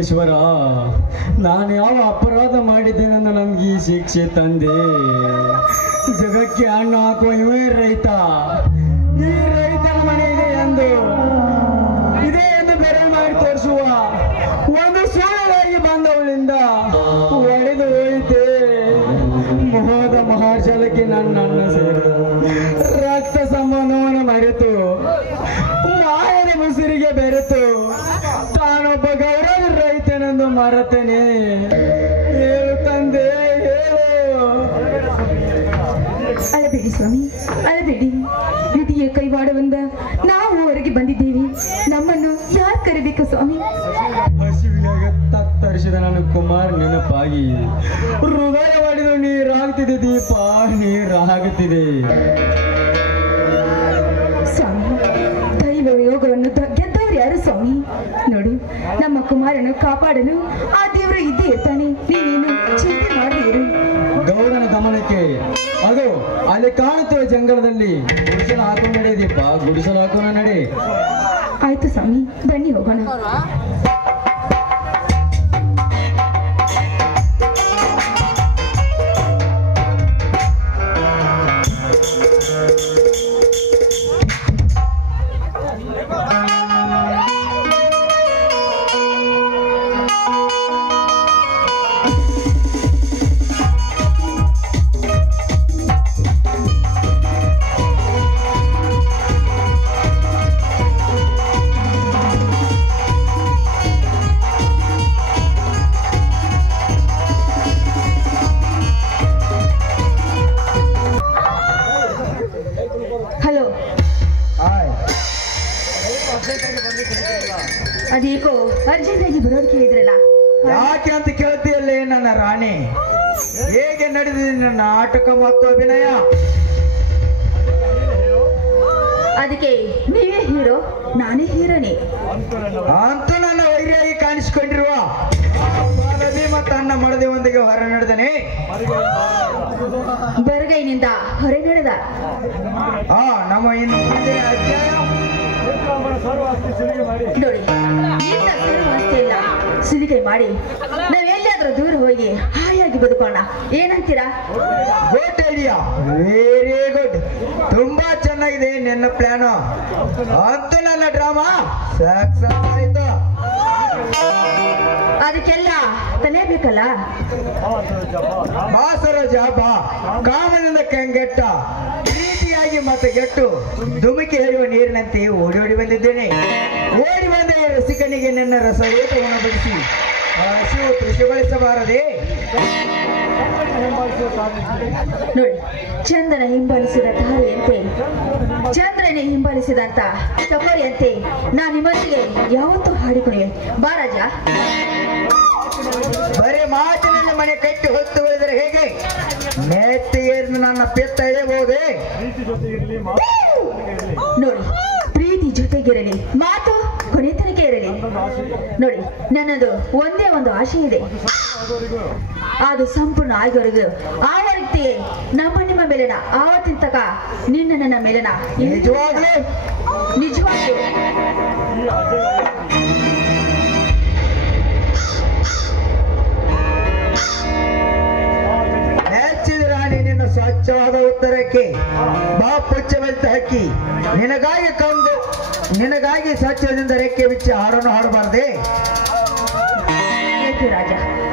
ಈಶ್ವರ, ನಾನು ಯಾವ ಅಪರಾಧ ಮಾಡಿದ್ದೇನೆಂದು ನಮ್ಗೆ ಈ ಶಿಕ್ಷೆ ತಂದೆ. ಜಗಕ್ಕೆ ಹಣ್ಣು ಹಾಕುವ ಇವೇ ರೈತ. ಈ ರೈತನ ಮನೆ ಇದೆ ಎಂದು ಬೇರೆ ಮಾಡಿ ತೋರಿಸುವ ಒಂದು ಸುಳ್ಳಾಗಿ ಬಂದವಳಿಂದ ಒಡೆದು ಹೋಯಿತೆ. ಮೋಹದ ಮಹಾಶಾಲಕ್ಕೆ ನನ್ನ ಸೇರಿದ ರಕ್ತ ಸಂಬಂಧವನ್ನು ಮರೆತು ಮಾಯದ ಮುಸಿರಿಗೆ ಬೆರೆತು ತಾನೊಬ್ಬ ಗೌರವ ರೈತನೆಂದು ಮರೆತೇನೆ. ಹೇಳು ತಂದೆ, ಹೇಳು. ಅಳಬೇಡಿ ಸ್ವಾಮಿ, ಅಳಬೇಡಿ. ವಿಧಿಯ ಕೈವಾಡವಿಂದ ನಾವು ಹೊರಗೆ ಬಂದಿದ್ದೇವೆ. ನಮ್ಮನ್ನು ಯಾರು ಕರಿಬೇಕು ಸ್ವಾಮಿ? ಹಸಿವಿನಾಗ ತತ್ತರಿಸಿದ ನನ್ನ ಕುಮಾರ್ ನೆನಪಾಗಿ ಹೃದಯ ಮಾಡಿದ ನೀರಾಗ್ತಿದೆ ದೀಪ, ನೀರಾಗುತ್ತಿದೆ. ಸ್ವಾಮಿ, ದೈವ ಯೋಗವನ್ನು ಗೆದ್ದವರು ಯಾರು ಸ್ವಾಮಿ? ನೋಡು, ನಮ್ಮ ಕುಮಾರನು ಕಾಪಾಡಲು ಆ ದೇವರು ಇದ್ದೇ ಇರ್ತಾನೆ. ನೀನೇನು ಚಿಂತೆ ಮಾಡದಿರು. ಗೌಡನ ಗಮನಕ್ಕೆ ಅದು ಅಲ್ಲಿ ಕಾಣುತ್ತಿರುವ ಜಂಗಲದಲ್ಲಿ ಗುಡಿಸಲು ಹಾಕೊಂಡು ನಡೆ ದೀಪ, ಗುಡಿಸಲು ಹಾಕೊಂಡು ನಡೆ. ಆಯ್ತು ಸ್ವಾಮಿ, ಬನ್ನಿ ಹೋಗೋಣ. ಹಲೋ, ಅದೇಕೋ ಅರ್ಜೆಂಟಾಗಿ ಬರೋದು ಕೇಳಿದ್ರಲ್ಲ, ಯಾಕೆ ಅಂತ ಕೇಳ್ತೀಯಲ್ಲೇ ನನ್ನ ರಾಣಿ? ಹೇಗೆ ನಡೆದಿದೆ ನನ್ನ ನಾಟಕ ಮತ್ತು ಅಭಿನಯ? ಅದಕ್ಕೆ ನೀವೇ ಹೀರೋ, ನಾನೇ ಹೀರೋನೇ ಅಂತೂ ನನ್ನ ವೈರಿಯಾಗಿ ಕಾಣಿಸಿಕೊಂಡಿರುವ ಬಾಲದಿ ಮತ್ತು ಅಣ್ಣ ಮಡದಿಯೊಂದಿಗೆ ಹೊರ ನಡೆದನೆ. ಬರಗೈನಿಂದ ಹೊರ ನಡೆದ. ನಮ್ಮ ಇನ್ನು ಮುಂದೆ ಅಧ್ಯಾಯ ನೋಡಿ, ಇಂಥ ಸರ್ವಾಸ್ತಿ ಇಲ್ಲ ಸಿಲಿಕೆ ಮಾಡಿ ನಾವೆಲ್ಲಾದ್ರೂ ದೂರ ಹೋಗಿ ಹಾಯಾಗಿ ಬದುಕೋಣ. ಏನಂತೀರಾ? Good idea, very good. ತುಂಬಾ ಚೆನ್ನಾಗಿದೆ ನಿನ್ನ ಪ್ಲಾನು. ಅಂತೂ ನನ್ನ ಡ್ರಾಮಾ ಸಕ್ಸಸ್ ಆಯ್ತು. ಅದಕ್ಕೆಲ್ಲ ತಲೆ ಬೇಕಲ್ಲ. ಬಾ ಸರೋಜ ಬಾ. ಕಾಮನಿಂದ ಕಂಗೆಟ್ಟ ಪ್ರೀತಿಯಾಗಿ ಮತ್ತೆ ಗೆಟ್ಟು ಧುಮುಕಿ ಹರಿಯುವ ನೀರಿನಂತೆ ಓಡಿ ಓಡಿ ಬಂದಿದ್ದೇನೆ. ಓಡಿ ಬಂದ ರಸಿಕನಿಗೆ ನನ್ನ ರಸವೇತ ಉಣಬಡಿಸಿ ಹಸಿವು ಕೃಷಿಗೊಳಿಸಬಾರದೆ. ನೋಡಿ, ಚಂದನ ಹಿಂಬಾಲಿಸಿದ ತಾರೆಯಂತೆ, ಚಂದ್ರನೇ ಹಿಂಬಾಲಿಸಿದಂತ ಸಫರಿಯಂತೆ ನಾನು ನಿಮ್ಮೊಂದಿಗೆ ಯಾವತ್ತೂ ಹಾಡಿಕೊಳ್ಳುವೆ. ಬಾ ರಾಜ. ಬರೀ ಮಾತಿನಲ್ಲಿ ಮನೆ ಕಟ್ಟಿ ಹೊತ್ತು ಹೋದರೆ ಹೇಗೆ? ಮೆತ್ತಿಗೆ ನನ್ನ ಪಿತ್ತ ಎಳೆಯಬಹುದೇ? ನೋಡಿ, ಪ್ರೀತಿ ಜೊತೆಗಿರಲಿ, ಮಾತು ಕೊನೆ ತನಕ ಇರಲಿ. ನೋಡಿ, ನನ್ನದು ಒಂದೇ ಒಂದು ಆಶೆ ಇದೆ, ಅದು ಸಂಪೂರ್ಣ ಆಗೋವರೆಗೂ ಆ ವ್ಯಕ್ತಿಯೇ ನಮ್ಮ ನಿಮ್ಮ ಮೇಲಿನ ಆವತ್ತಿನ ತಕ ನಿನ್ನ ನನ್ನ ಮೇಲಿನ ನಿಜವಾಗ್ಲೂ ನಿಜವಾಗ್ಲೂ ಸ್ವಚ್ಛವಾದ ಉತ್ತರಕ್ಕೆ ಬಾ ಪುಚ್ಚವೆಂತ ಹಕ್ಕಿ. ನಿನಗಾಗಿ ಸ್ವಚ್ಛದಿಂದ ರೆಕ್ಕೆ ಬಿಚ್ಚಿ ಹಾಡನ್ನು ಹಾಡಬಾರ್ದೆ? ರಾಜ,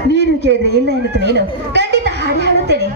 ನೀನು ಕೇಳಿದ್ರೆ ಇಲ್ಲ ಎನ್ನುತ್ತೆ. ನೀನು ಖಂಡಿತ ಹಾಡಿ ಹಾಡುತ್ತೇನೆ.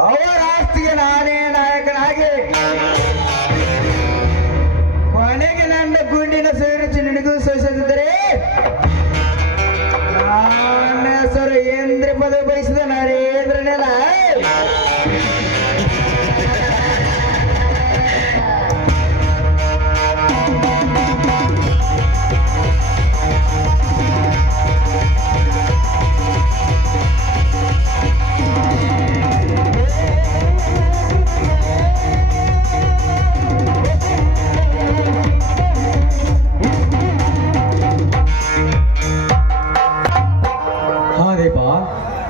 ಅವರ ಆಸ್ತಿಗೆ ನಾನೇ ನಾಯಕನಾಗಿ ಕೊನೆಗೆ ನನ್ನ ಗುಂಡಿನ ಸೇರಿಸಿ ನಿನಗೂ ಸಹಿಸಿದರೆ ನನ್ನ ಹೆಸರು ಏಂದ್ರ ಪದವಿ ಬಯಸಿದ ನರೇಂದ್ರನೆಲ್ಲ.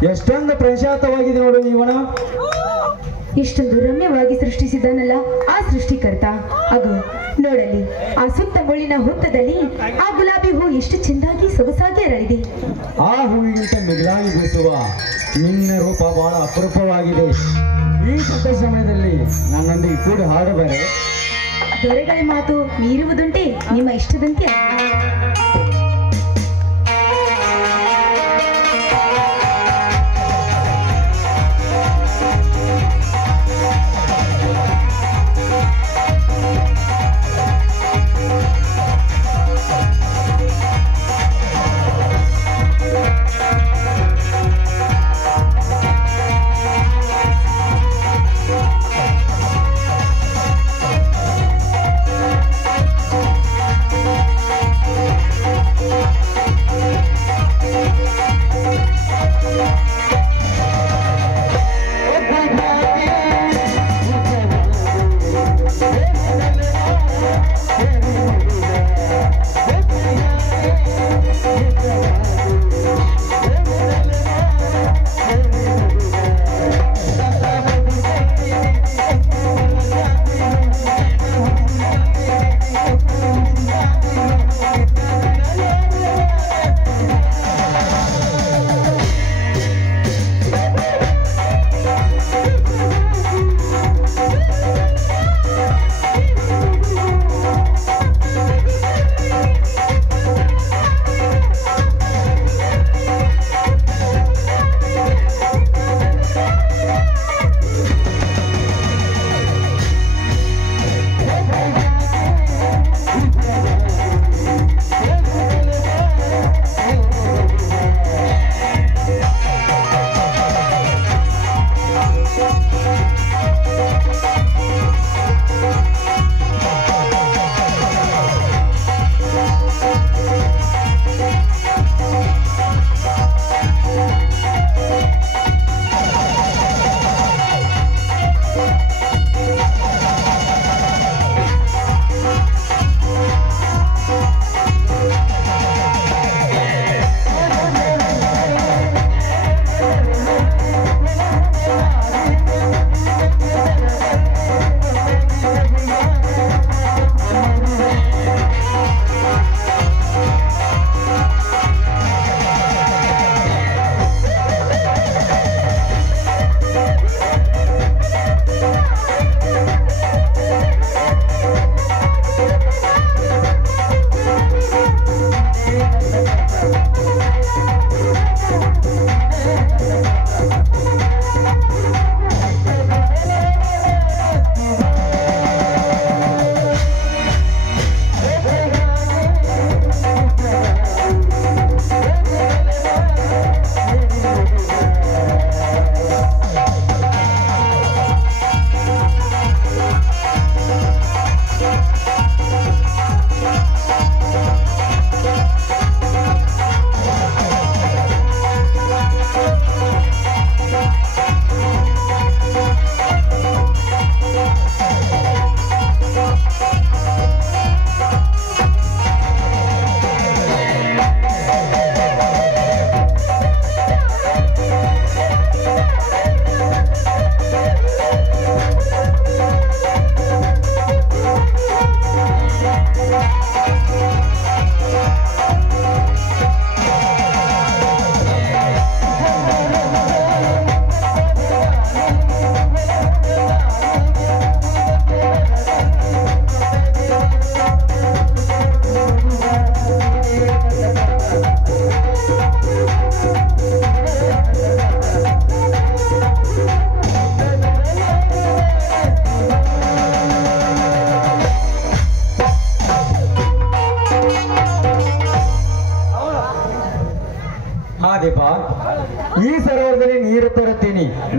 ಎಷ್ಟೊಂದು ಪ್ರಶಾಂತವಾಗಿದೆ ನೋಡು ಜೀವನ. ಇಷ್ಟೊಂದು ರಮ್ಯವಾಗಿ ಸೃಷ್ಟಿಸಿದನಲ್ಲ ಆ ಸೃಷ್ಟಿಕರ್ತ. ಅದು ನೋಡಲಿ, ಆ ಸುತ್ತ ಮುಳ್ಳಿನ ಹುತ್ತದಲ್ಲಿ ಆ ಗುಲಾಬಿ ಹೂ ಎಷ್ಟು ಚೆಂದಾಗಿ ಸೊಗಸಾಗಿ ಅರಳಿದೆ. ಆ ಹೂವಿಗಿಂತ ಮಿಗಿಲಾಗಿ ಬೀಸುವ ನಿನ್ನ ರೂಪ ಬಹಳ ಅಪರೂಪವಾಗಿದೆ. ಈ ಸುತ್ತ ಸಮಯದಲ್ಲಿ ನನ್ನೊಂದಿಗೆ ಕೂಡ ಹಾಡಬಾರೆ. ದೊರೆಗಳ ಮಾತು ಮೀರುವುದುಂಟೆ ನಿಮ್ಮ ಇಷ್ಟದಂತೆ.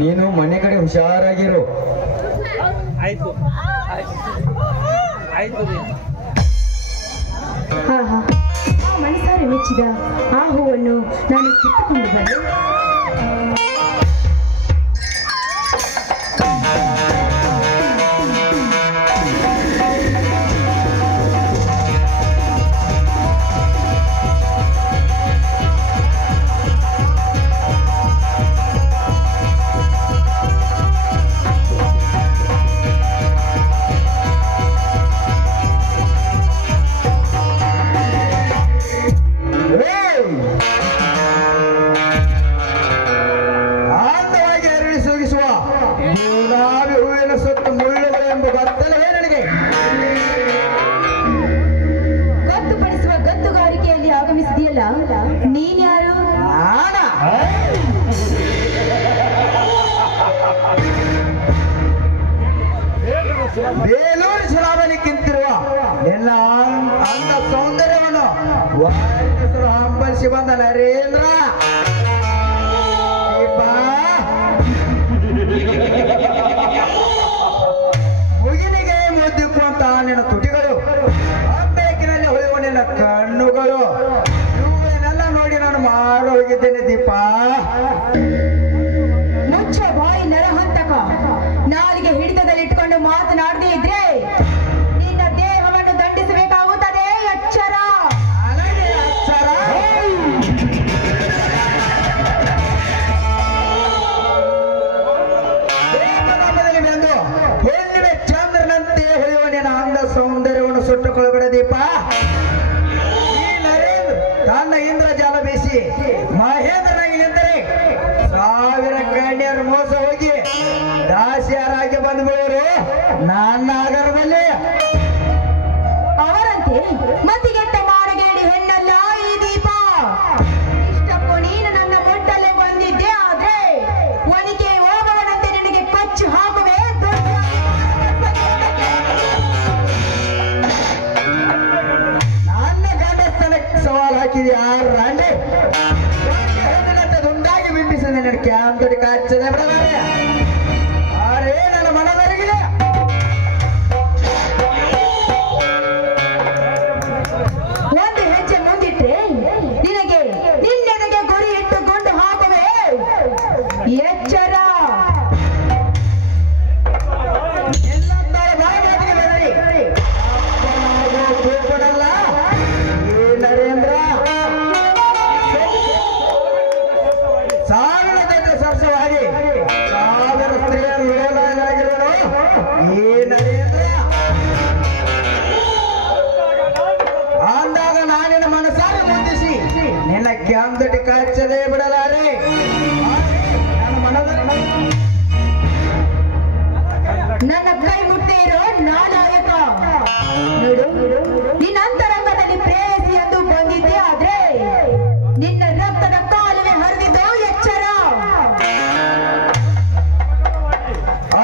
ನೀನು ಮನೆ ಕಡೆ ಹುಷಾರಾಗಿರು. ಆಯ್ತು ಆಯ್ತು. ಮನಸಾರೆ ಮೆಚ್ಚಿದ ಆ ಹೂವನ್ನು ನಾನು ಕಿತ್ತುಕೊಂಡು ಬಂದೆ. ನೀನ್ ಯಾರು? ಬೇಲೂರು ಚುನಾವಣೆಗಿಂತಿರುವ ಎಲ್ಲ ಅಂದ ಸೌಂದರ್ಯವನ್ನು ವರ್ಣಿಸಲು ಹಂಬಲಿಸಿ ಬಂದ ನರೇಂದ್ರ. ಮುಗಿಲಿಗೆ ಮುದ್ದಿಕ್ಕುವಂತ ನಿನ್ನ ತುಟಿಗಳು, ಬೆಳಕಿನಲ್ಲಿ ಹೊಳೆಯುವ ನಿನ್ನ ಕಣ್ಣುಗಳು, ಇವುಗಳನ್ನೆಲ್ಲ ನೋಡಿ ನಾನು ಮಾರು ಹೋಗಿದ್ದೇನೆ ದೀಪ. ಮುಚ್ಚ ಬಾಯಿ ನರಹಂತಕ. ನಾಲಿಗೆ ಹಿಡಿತದಲ್ಲಿ ಇಟ್ಕೊಂಡು ಮಾತನಾಡದೇ ಇದ್ರೆ ನಿನ್ನ ದೇಹವನ್ನು ದಂಡಿಸಬೇಕಾಗುತ್ತದೆ. ಎಚ್ಚರ. ಬೆಂದು ಹೆಣ್ಣಿನ ಚಂದ್ರನಂತೆ ಹೊಳೆಯುವ ನಿನ್ನ ಅಂದ ಸೌಂದರ್ಯವನ್ನು ಸುಟ್ಟುಕೊಳ್ಳಬೇಡ ದೀಪ. ಈ ನರೇಂದ್ರ ತನ್ನ ಇಂದ್ರಜಾಲ ಬೀಸಿ ಮಹೇಂದ್ರನಾಗಿ ನಿಂತರೆ ಸಾವಿರ ಕನ್ಯರು ಮೋಸ ಹೋಗಿ ದಾಸಿಯರಾಗಿ ಬಂದ್ಬಿಡೋರು ನನ್ನ ಆಗರದಲ್ಲಿ. ಅವರಂತೆ ಮತಿಗೆಟ್ಟ ಮಾರಗೇಡಿ ಹೆಣ್ಣಲ್ಲ ಈ ದೀಪ. ಇಷ್ಟಕ್ಕೂ ನೀನು ನನ್ನ ಮುಟ್ಟಲೆ ಬಂದಿದ್ದೆ. ಆದ್ರೆ ಒನಿಕೆ ಹೋಗುವನಂತೆ ನಿನಗೆ ಕಚ್ಚು ಹಾಕುವೆ. ನನ್ನ ಗಂಡಸ್ಥನಕ್ಕೆ ಸವಾಲು ಹಾಕಿದೆ ಯಾರು ರಾಂಡೆ ದುಂಡಾಗಿ ಬಿಂಬಿಸಿದ ನನ್ನ ಕ್ಯಾಂತಡಿ ಕಾಚದೆ ಬಿಡಲಾರೆ. ಅರೇ ನನ್ನ ಮನದೊರಗಿದೆ. ಒಂದು ಹೆಜ್ಜೆ ಮುಂದಿಟ್ರೆ ನಿನಗೆ ನಿನ್ನೆದಗೆ ಗುರಿ ಇಟ್ಟುಕೊಂಡು ಹಾಕುವೆ. ಎಚ್ಚರ. ಎಲ್ಲಂದರ ಬಾಯಿ ಮಾತಿಗೆ ಬರಲಿ. ಕೂಪಡಲ್ಲ ಈ ನರೇಂದ್ರ. ಸಾವಿರ ಜೊತೆ ಸರ್ಸವಾಗಿ ಸಾವಿರ ಸ್ತ್ರೀಯರು ವಿರೋಧವಾಗಿರುವರು ಈ ನರೇಂದ್ರ. ಅಂದಾಗ ನಾನಿನ ಮನಸ್ಸಾಗಿ ಮುಂದಿಸಿ ನಿನ್ನ ಕ್ಯಾಂದಟಿ ಕಾಚದೆ ಬಿಡಲಾರೆ. ನನ್ನ ಮನದಲ್ಲಿ ನನ್ನ ಕೈ ಮುಟ್ಟೆ ಇರೋ ನಾನಾಯಕ. ನೋಡು, ನಿನ್ನ ಅಂತರಂಗದಲ್ಲಿ ಪ್ರೇಯಸಿ ಎಂದು ಬಂದಿದ್ದೆ. ಆದ್ರೆ ನಿನ್ನ ರಕ್ತದ ಕಾಲುವೆ ಹರಿದಿದ್ದು. ಎಚ್ಚರ.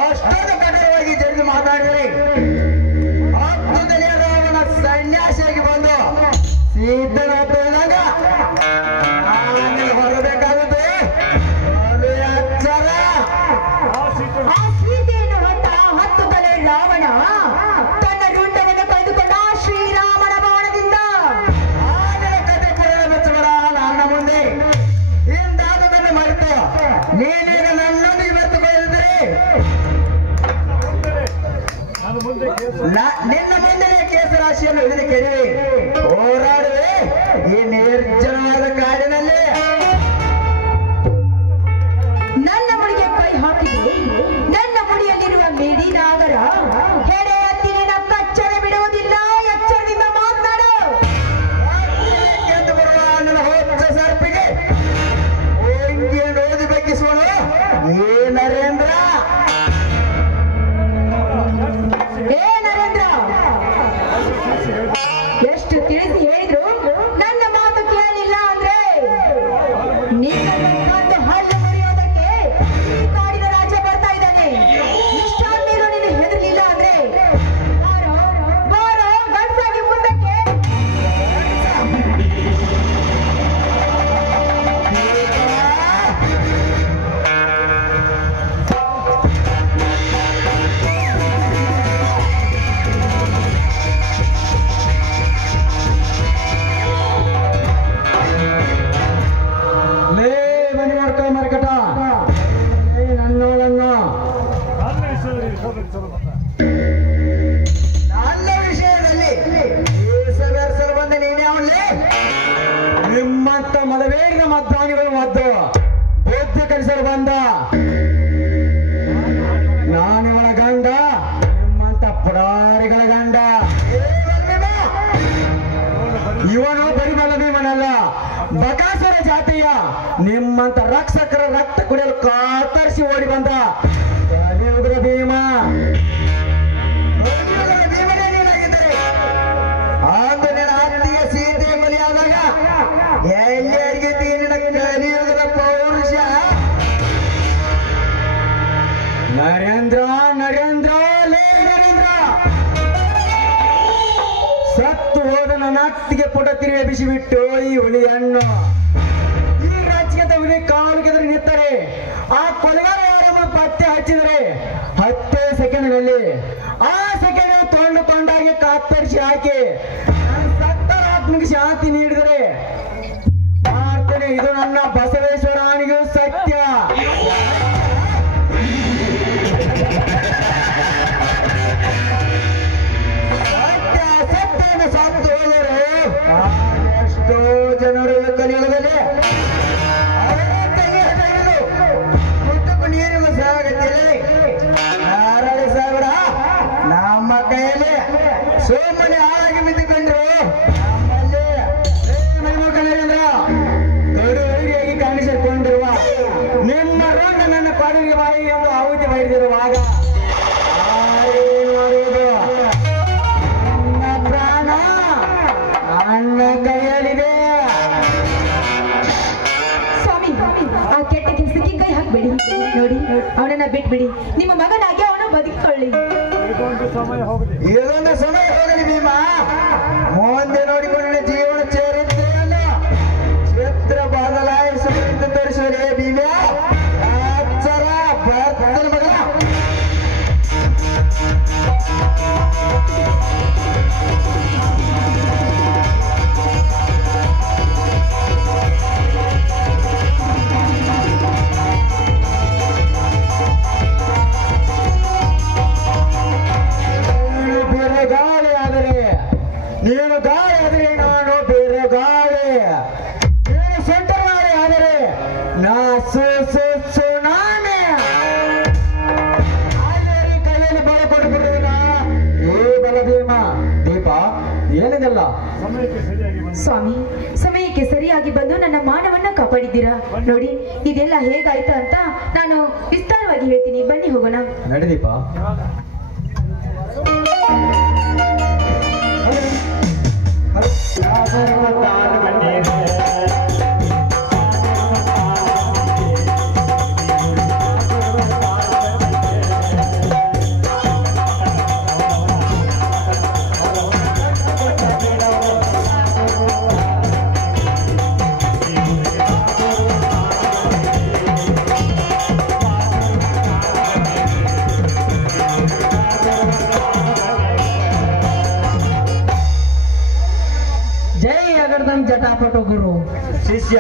ಅಷ್ಟೊಂದು ಕಠೋರವಾಗಿ ಜರಿದು ಮಾತಾಡಿದರೆ ಆತ್ಮದಲ್ಲಿರುವ ಅವನ ಸನ್ಯಾಸಿಯಾಗಿ ಬಂದು ಸಿದ್ಧನಾದಾಗ ಹೊರಬೇಕಾಗುತ್ತೆ. ಎಚ್ಚರ. ಆ ಸೀತೆಯನ್ನು ಹೊತ್ತ 10 ತಲೆ ರಾವಣ ತನ್ನ ರುಂಡವನ್ನು ಕಳೆದುಕೊಂಡ ಶ್ರೀರಾಮನ ಬಾಣದಿಂದ. ಆನೆಯ ಕತೆ ಪುರಾಣ ಬೆಚ್ಚಬೇಡ ನನ್ನ ಮುಂದೆ. ಇಂದಾದ ನನ್ನ ಮರೆತು ನೀನೀಗ ನನ್ನೊಂದಿಗೆ ಬೆರೆತುಕೊಳ್ಳಿದ್ರೆ ನಿನ್ನ ಮುಂದೆ ಕೇಸರಾಶಿಯನ್ನು ಹಿಡಿದು ಕೆಡವಿ ಹೋರಾಡುವೆ ಈ ನಿರ್ಜನವಾದ ಕಾಡಿನಲ್ಲಿ. ನನ್ನ ಮುಡಿಗೆ ಕೈ ಹಾಕಿದ್ರೆ ನನ್ನ ಮುಡಿಯಲ್ಲಿರುವ ಮಿಡಿನಾಗರ ಹೆಡೆ ಎತ್ತಿ ನಿನ್ನ ಕಚ್ಚರೆ ಬಿಡುವುದಿಲ್ಲ. ಎಚ್ಚರದಿಂದ ಮಾತನಾಡು. ಎಂದು ಬರುವ ನನ್ನ ಹೊಚ್ಚ ಸರ್ಪಿಗೆ ಓಂಗಿಯನ್ನು ಓದಿ ಬಗ್ಗಿಸುವನು ಈ ನರೇಂದ್ರ. ಏ ನರೇಂದ್ರ, ಎಷ್ಟು ತಿಳಿಸಿ ಹೇಳಿದ್ರು ನನ್ನ ಮಾತು ಕೇಳ ನನ್ನ ವಿಷಯದಲ್ಲಿ ಬೇಸಲು ಬಂದ ನೀನೇ ಅವನಲ್ಲಿ ನಿಮ್ಮಂತ ಮದವೇರಿನ ಮದ್ದಾನಿಗಳು ಮದ್ದು ಬುದ್ಧಿ ಕಲಿಸಲು ಬಂದ ನಾನಿವಳ ಗಂಡ ನಿಮ್ಮಂತ ಪುಡಾರಿಗಳ ಗಂಡ ಇವನು ಬರಿ ಬಲಭೀಮನಲ್ಲ ಬಕಾಸುರ ಜಾತಿಯ ನಿಮ್ಮಂತ ರಕ್ಷಕರ ರಕ್ತ ಕುಡಿಯಲು ಕಾತರಿಸಿ ಓಡಿ ಬಂದ ಕಲಿಯುಗದ ಭೀಮ ಭೀಮನೇನಾಗಿದ್ದರೆ ಅಂದು ನನ್ನ ಆತ್ಮೀಯ ಸೀತೆ ಬಲಿಯಾದಾಗ ಎಲ್ಲರಿಗೂ ನಿನ್ನ ಕಲಿಯುಗದ ಪೌರುಷ ನರೇಂದ್ರ ನರೇಂದ್ರ ಲೇ ನರೇಂದ್ರ ಸತ್ತು ಹೋದ ನನ್ನ ಅತ್ತಿಗೆ ಪುಟ ತಿರುಗಿ ಬಿಸಿ ಬಿಟ್ಟು ಈ ಹುಲಿ ಹಣ್ಣು ಈ ರಾಜಕೀಯದ ಹುಲಿ ಕಾಲುಗೆದರು ನಿಂತರೆ ಆ ಕೊಲೆಗಾರ ಯಾರೆಂಬುದು ಪತ್ತೆ ಹಚ್ಚಿದರೆ 10 ಸೆಕೆಂಡ್ನಲ್ಲಿ ಆ ಸೆಕೆಂಡ್ ತೊಂಡಾಗಿ ಕತ್ತರಿಸಿ ಹಾಕಿ ಸತ್ತರ ಆತ್ಮಕ್ಕೆ ಶಾಂತಿ ನೀಡಿದರೆ ಮಾಡ್ತೇನೆ. ಇದು ನನ್ನ ಬಸವೇಶ್ವರನಿಗೂ ಸತ್ಯ. ಎಷ್ಟೋ ಜನರು ಕಲಿಯುಗದಲ್ಲಿ ಅವರೇ ಕೈಗೆ ತೆಗೆದು ಮುಟ್ಟಕ್ಕೂ ನೀರಿಗೂ ಸಾಗತ್ತಿದೆ ಯಾರಲ್ಲಿ ಸಾಗಡ ನಮ್ಮ ಕೈಯಲ್ಲಿ ಸೋಮನೆ ಆಗಿ ಬಿದ್ದುಕೊಂಡ್ರು ನಮ್ಮಲ್ಲಿ ಮೈಮಕ್ಕಳೇಂದ್ರ ಕಡುವರಿಗಾಗಿ ಕಾಣಿಸಿಕೊಂಡಿರುವ ನಿಮ್ಮ ರೋಗ ನನ್ನ ಕೊಡಲಿಗೆ ಬಾಯಿ ಎಂದು ಆಹುತಿ ಬೈದಿರುವಾಗ ಮಾಡುವುದು ನನ್ನ ಪ್ರಾಣ ನನ್ನ ಕೈಯಲ್ಲಿದೆ. ಸ್ವಾಮಿ, ಆ ಕೆಟ್ಟ ಕೆಲಸಕ್ಕೆ ಕೈ ಹಾಕ್ಬೇಡಿ. ನೋಡಿ, ಅವನನ್ನ ಬಿಟ್ಬಿಡಿ. ನಿಮ್ಮ ಮಗನಾಗಿ ಅವನ ಬದುಕೊಳ್ಳಿ. ಇದೊಂದು ಸಮಯ ಹೋಗಲಿ ಭೀಮ. ಮುಂದೆ ನೋಡಿಕೊಂಡು ಜೀವನ ಚರಿತ್ರೆಯಲ್ಲ ಚಿತ್ರ ಬದಲಾಯಿಸುವಂತೆ ತೋರಿಸುವರೇ ಭೀಮ. ಅಚ್ಚರ ಬರ್ತನ ಮಗ. ನೀನು ಗಾಳಿ ಆದರೆ ನಾನು ಬೇರೆ ಗಾಳಿ, ನೀನು ಸೊಂಟಗಾಳಿ ಆದರೆ ನಾ ನಾನೇ ಕೈಯಲ್ಲಿ ಬಲ ಕೊಟ್ಟುಬಿಡುವುದ ಏ ಬಲಭೀಮ. ದೀಪ ಏನಿದೆಲ್ಲ? ಸ್ವಾಮಿ, ಸಮಯಕ್ಕೆ ಸರಿಯಾಗಿ ಬಂದು ನನ್ನ ಮಾನವನ್ನ ಕಾಪಾಡಿದ್ದೀರಾ. ನೋಡಿ, ಇದೆಲ್ಲ ಹೇಗಾಯ್ತು ಅಂತ ನಾನು ವಿಸ್ತಾರವಾಗಿ ಹೇಳ್ತೀನಿ. ಬನ್ನಿ ಹೋಗೋಣ. ನಡಿ ದೀಪ. ಜಟಾಪಟ ಗುರು ಶಿಷ್ಯ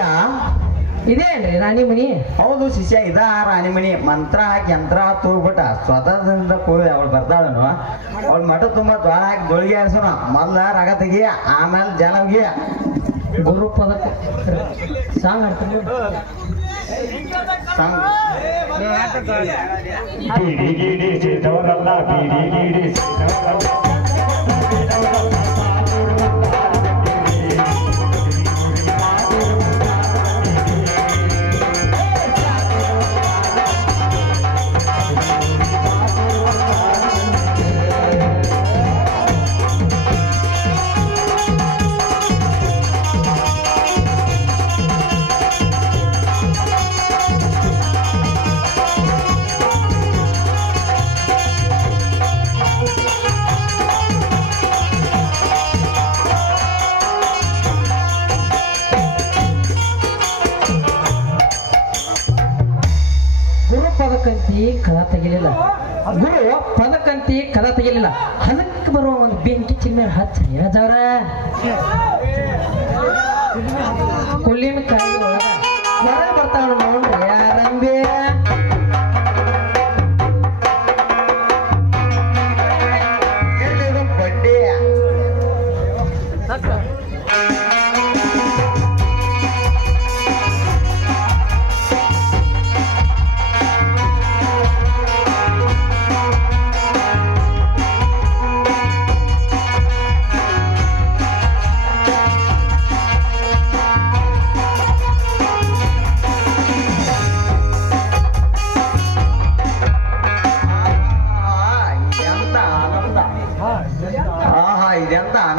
ಇದೇನ್ರಿ ರಾಣಿಮಣಿ? ಹೌದು ಶಿಷ್ಯ, ಇದ ರಾಣಿಮಣಿ. ಮಂತ್ರ ಹಾಕಿ ಯಂತ್ರ ತೂಗ್ಬಿಟ್ಟ ಸ್ವತಃದಿಂದ ಕೂಡಿ ಅವಳು ಬರ್ತಾಳನು. ಅವಳು ಮಠ ತುಂಬಾ ಜ್ವಾಳ ಹಾಕಿ ದೊಳಿಗೆ ಆರಿಸೋಣ. ಮೊದ್ಲ ರಗ ತೆಗಿ, ಆಮೇಲೆ ಜನವಿಗೆ ಗುರು ಪದಕ ಸಾಂಗ್ ಆಡ್ತಾರೆ. ಪದಕಂತಿ ಕದ ತೆಗಿಲಿಲ್ಲ, ಗುರು ಪದಕಂತಿ ಕದ ತೆಗಿಲಿಲ್ಲ. ಹದಕ್ಕೆ ಬರುವ ಒಂದು ಬೆಂಕಿ ಚಿನ್ನ ಹಚ್ಚಿ ರಾಜವ್ರ ಕುಲ್ಲಿನ ಕಾಯಿ ಒಳಗ ಹೊರ ಬರ್ತಾವ ನೋಡ್ರಿ ಯಾರಂಬೆ.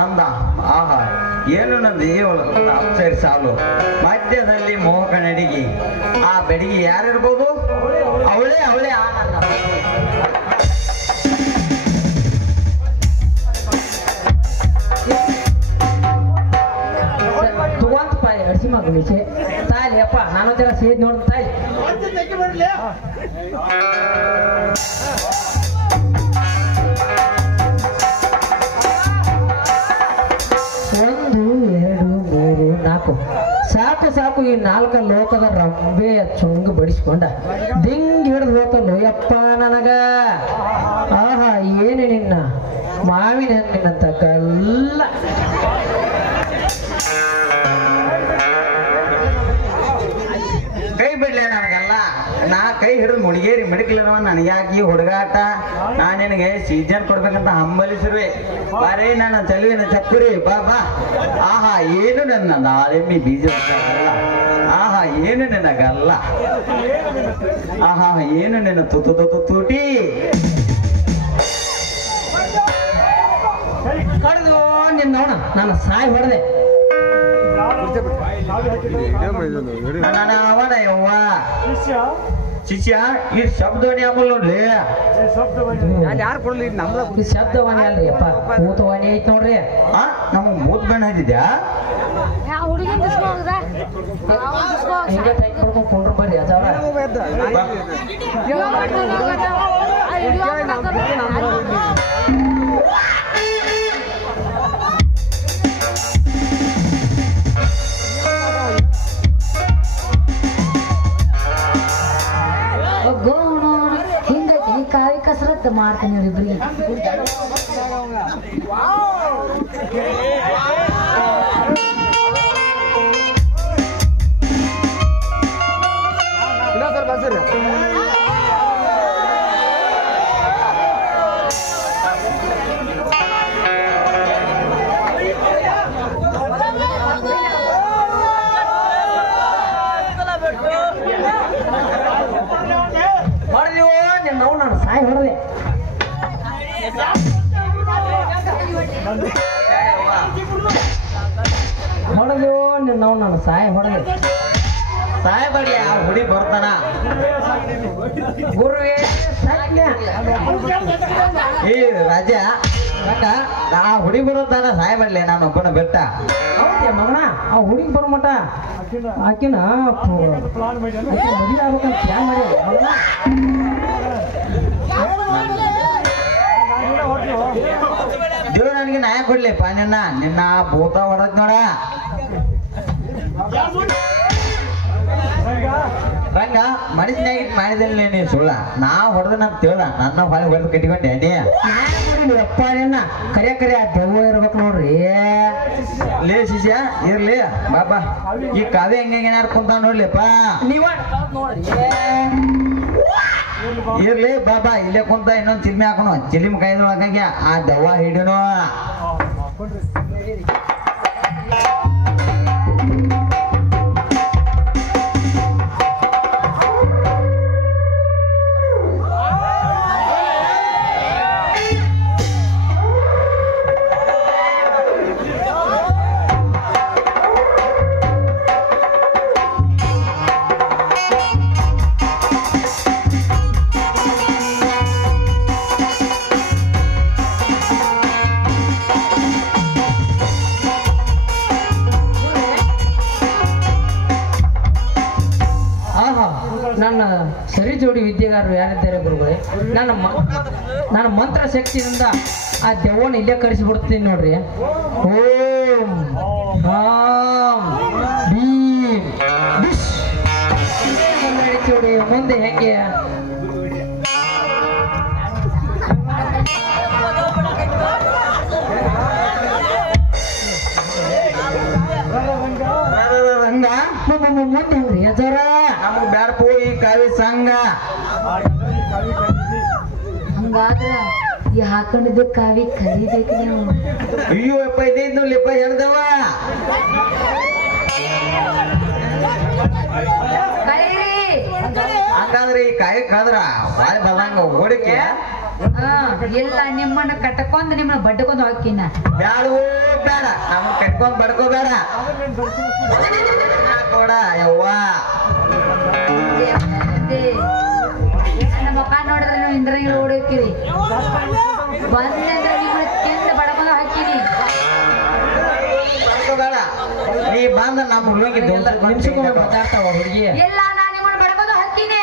ಆನಂದ. ಆಹಾ, ಏನು ನಂದು ಅಪ್ಸರಿ ಸಾಲು. ಮಧ್ಯದಲ್ಲಿ ಮೋಹಕ ನಡಿಗೆ. ಆ ಬೆಡಿಗೆ ಯಾರಿರ್ಬೋದು? ಅವಳೇ ಆನಂದ. ತಗೊಂತ ಪಾಯಿ ಅಡಿಸಿ ಮಗನಿಸೆ ತಾಯಿ ಅಪ್ಪ ನಾನು ಜರ ಸೇದ್ ನೋಡ್ ತಾಯಿ. ಒಂದು ಎರಡು ಮೂರು ನಾಲ್ಕು ಸಾಕು ಈ ನಾಲ್ಕ ಲೋಕದ ರಂಬೆ ಚುಂಗ ಬಡಿಸ್ಕೊಂಡ ದಿಂಗ್ ಹಿಡಿದು ಹೋತಲ್ಲೋ ಯಪ್ಪ ನನಗ. ಆಹಾ, ಏನೇ ನಿನ್ನ ಮಾವಿನ ಹಣ್ಣಿನಂತ ಕಲ್ಲ. ಕೈ ಬಿಡ್ಲೆ ನನಗಲ್ಲ. ನಾ ಕೈ ಹಿಡಿದು ಮುಡಿಗೇರಿ ಮಿಡಕ್ಲನವ ನನಗ್ಯಾಕಿ ಹುಡುಗಾಟ. ನಾ ನಿನಗೆ ಸೀಜನ್ ಕೊಡ್ಬೇಕಂತ ಹಂಬಲಿಸಿರುವೆ. ಬಾರೇ ನನ್ನ ಚಲುವಿನ ಚಕ್ಕುರಿ ಬಾ. ಆಹಾ, ಏನು ನನ್ನ ದಾಳಿಂಬಿ ಬೀಜ. ಆಹಾ, ಏನು ನಿನಗಲ್ಲ. ಆಹಾ, ಏನು ನಿನ್ನ ತುಟಿ. ಕಡ್ದು ನಿನ್ನವಣ ನಾನು ಸಾಯಿ ಹೊಡೆದೆ. ಅವನ ಯವ್ವ ಶಿಷ್ಯ ಈ ಶಬ್ದವಾಣಿ ಆಮಲ್ ನೋಡ್ರಿ. ಈ ಶಬ್ದವಾಣಿ ಅಲ್ರಿ ಅಪ್ಪ, ಭೂತವಾಣಿ ಐತ್ ನೋಡ್ರಿ. ನಮಗ್ ಮೂತ್ ಬಣ್ಣ ಹತ್ತಿದ್ಯಾ? ಹಿಂಗೆ ಟೈಟ್ ಮಾಡ್ಕೊಂಡು ಕೊಂಡ್ರು ಬರ್ರಿ ಅಜಾವ. ಹಿಂಗೈತಿ ಕಾವಿ ಕಸರತ್ತು ಮಾಡ್ತೀನಿ ಇಬ್ರಿಗೆ. ನಾವು ನಾನು ಸಾಯಿ ಹೊಡೆದೆ. ನಾವು ನಾನು ಸಾಯಿ ಹೊಡೆದೆ. ಸಾಯ ಬಡ್ಲಿ ಆ ಹುಡಿ ಬರ್ತಾನ. ಗುರುವೇ ಏ ರಾಜ ಆ ಹುಡಿ ಬರೋತಾನ ಸಾಯ ಬಡ್ಲಿ ನಾನು ಒಬ್ಬನ ಬೆಟ್ಟ. ಹೌದ್ಯಾ ಮಗನ? ಆ ಹುಡುಗಿ ಬರೋ ಮಟ ಆಕಿನ ಮದುವೆ ಆಗ್ಬೇಕಂತ ಪ್ಲಾನ್ ಮಾಡಿ ಮಗನ. ದೇವ್ರ ನನಗೆ ನ್ಯಾಯ ಕೊಡ್ಲಿಪ್ಪ. ನಿನ್ನ ಭೂತ ಹೊಡದ್ ನೋಡ ರಂಗ. ಮನುಷ್ಯನಾಗಿ ಮಾಡಿದಲ್ಲಿ ನೀನು ಸುಳ್ಳ. ನಾ ಹೊಡೆದ ನನ್ ತಿಳ್ದ ನನ್ನ ಹೊಳೆ ಹೊಡೆದು ಕಟ್ಟಿಕೊಂಡೆ ನೀ ಅಪ್ಪ ನಿನ್ನ ಕರೆ ಆ ದೆವ್ವ ಇರ್ಬೇಕು ನೋಡ್ರಿ. ಲೇ ಶಿಷ್ಯ ಇರ್ಲಿ ಬಾಬಾ. ಈ ಕಾವ್ಯ ಹೆಂಗೇನಾರು ಕುಂತ ನೋಡ್ಲಿಪ್ಪ. ನೀವ ಇರ್ಲಿ ಬಾಬಾ, ಇಲ್ಲೇ ಕುಂತ ಇನ್ನೊಂದ್ ಚಿಲ್ಮೆ ಹಾಕೋಣ. ಚಿಲಿಮ್ ಕೈದೊಳಗಾಗಿ ಆ ದೆವ್ವ ಹಿಡಿನೋ. ನನ್ನ ಸರಿ ಜೋಡಿ ವಿದ್ಯೆಗಾರರು ಯಾರಿದ್ದಾರೆ ಗುರುಗಳೇ? ನನ್ನ ಮಂತ್ರ ಶಕ್ತಿಯಿಂದ ಆ ದೆವ್ವನ ಇಲ್ಲೇ ಕರೆಸಿಬಿಡ್ತೀನಿ ನೋಡ್ರಿ. ಓಂ ರಾಮ್ ಭೀಮ್ ಬಿಶ್. ಮುಂದೆ ಹೆಂಗೆ ಮುಂದೆ ಹೆಂಗ್ರಿ ಅಜರ? ನಮಗ್ ಬ್ಯಾಡಪೋ ಈ ಕಾವಿ ಸಂಘ. ಹಂಗಾದ್ರ ಈ ಹಾಕೊಂಡಿದ್ದು ಕಾವಿ ಕರಿಬೇಕು ನೀವು. ಅಯ್ಯೋ ಅಪ್ಪ ಇದೈದ್ ನೋಡ್ಲಿಪ್ಪ ಹೇಳ್ದವ. ಕರೀರಿ. ಹಂಗಾದ್ರೆ ಈ ಕಾಯಿ ಕಳದ್ರ ಬಾಯ್ ಬದಂಗ ಓಡಿಕೆ ಇಲ್ಲ ನಿಮ್ಮನ್ನ ಕಟ್ಕೊಂಡ್ ನಿಮ್ಮನ್ನ ಬಡ್ಕೊಂಡ್ ಹೋಗ್ತೀನ. ಬ್ಯಾಡವೋ ಬೇಡ, ನಮ್ ಕಟ್ಕೊಂಡ್ ಬಡ್ಕೋಬೇಡ ಕೊಡ ಯವ್ವ. ನನ್ನ ಮುಖ ನೋಡಿದ್ರೆ ನೀವು ಇಂದ್ರಗಿ ಓಡಿರ್ತೀರಿ. ಬಂದ್ರೆ ನಿಮ್ಮನ್ನ ತಿಂದು ಬಡ್ಕೊಂಡ್ ಹಾಕಿನಿ. ಬಡ್ಕೋಬೇಡ, ನೀ ಬಂದ ನಮ್ಮ ಹುಡುಗಿ ನಿಮಿಷಕ್ಕೊಮ್ಮೆ ಮಾತಾಡ್ತಾವ ಹುಡುಗಿ. ಇಲ್ಲ ನಾ ನಿಮ್ಮನ್ನ ಬಡ್ಕೊಂಡ್ ಹಾಕಿನಿ.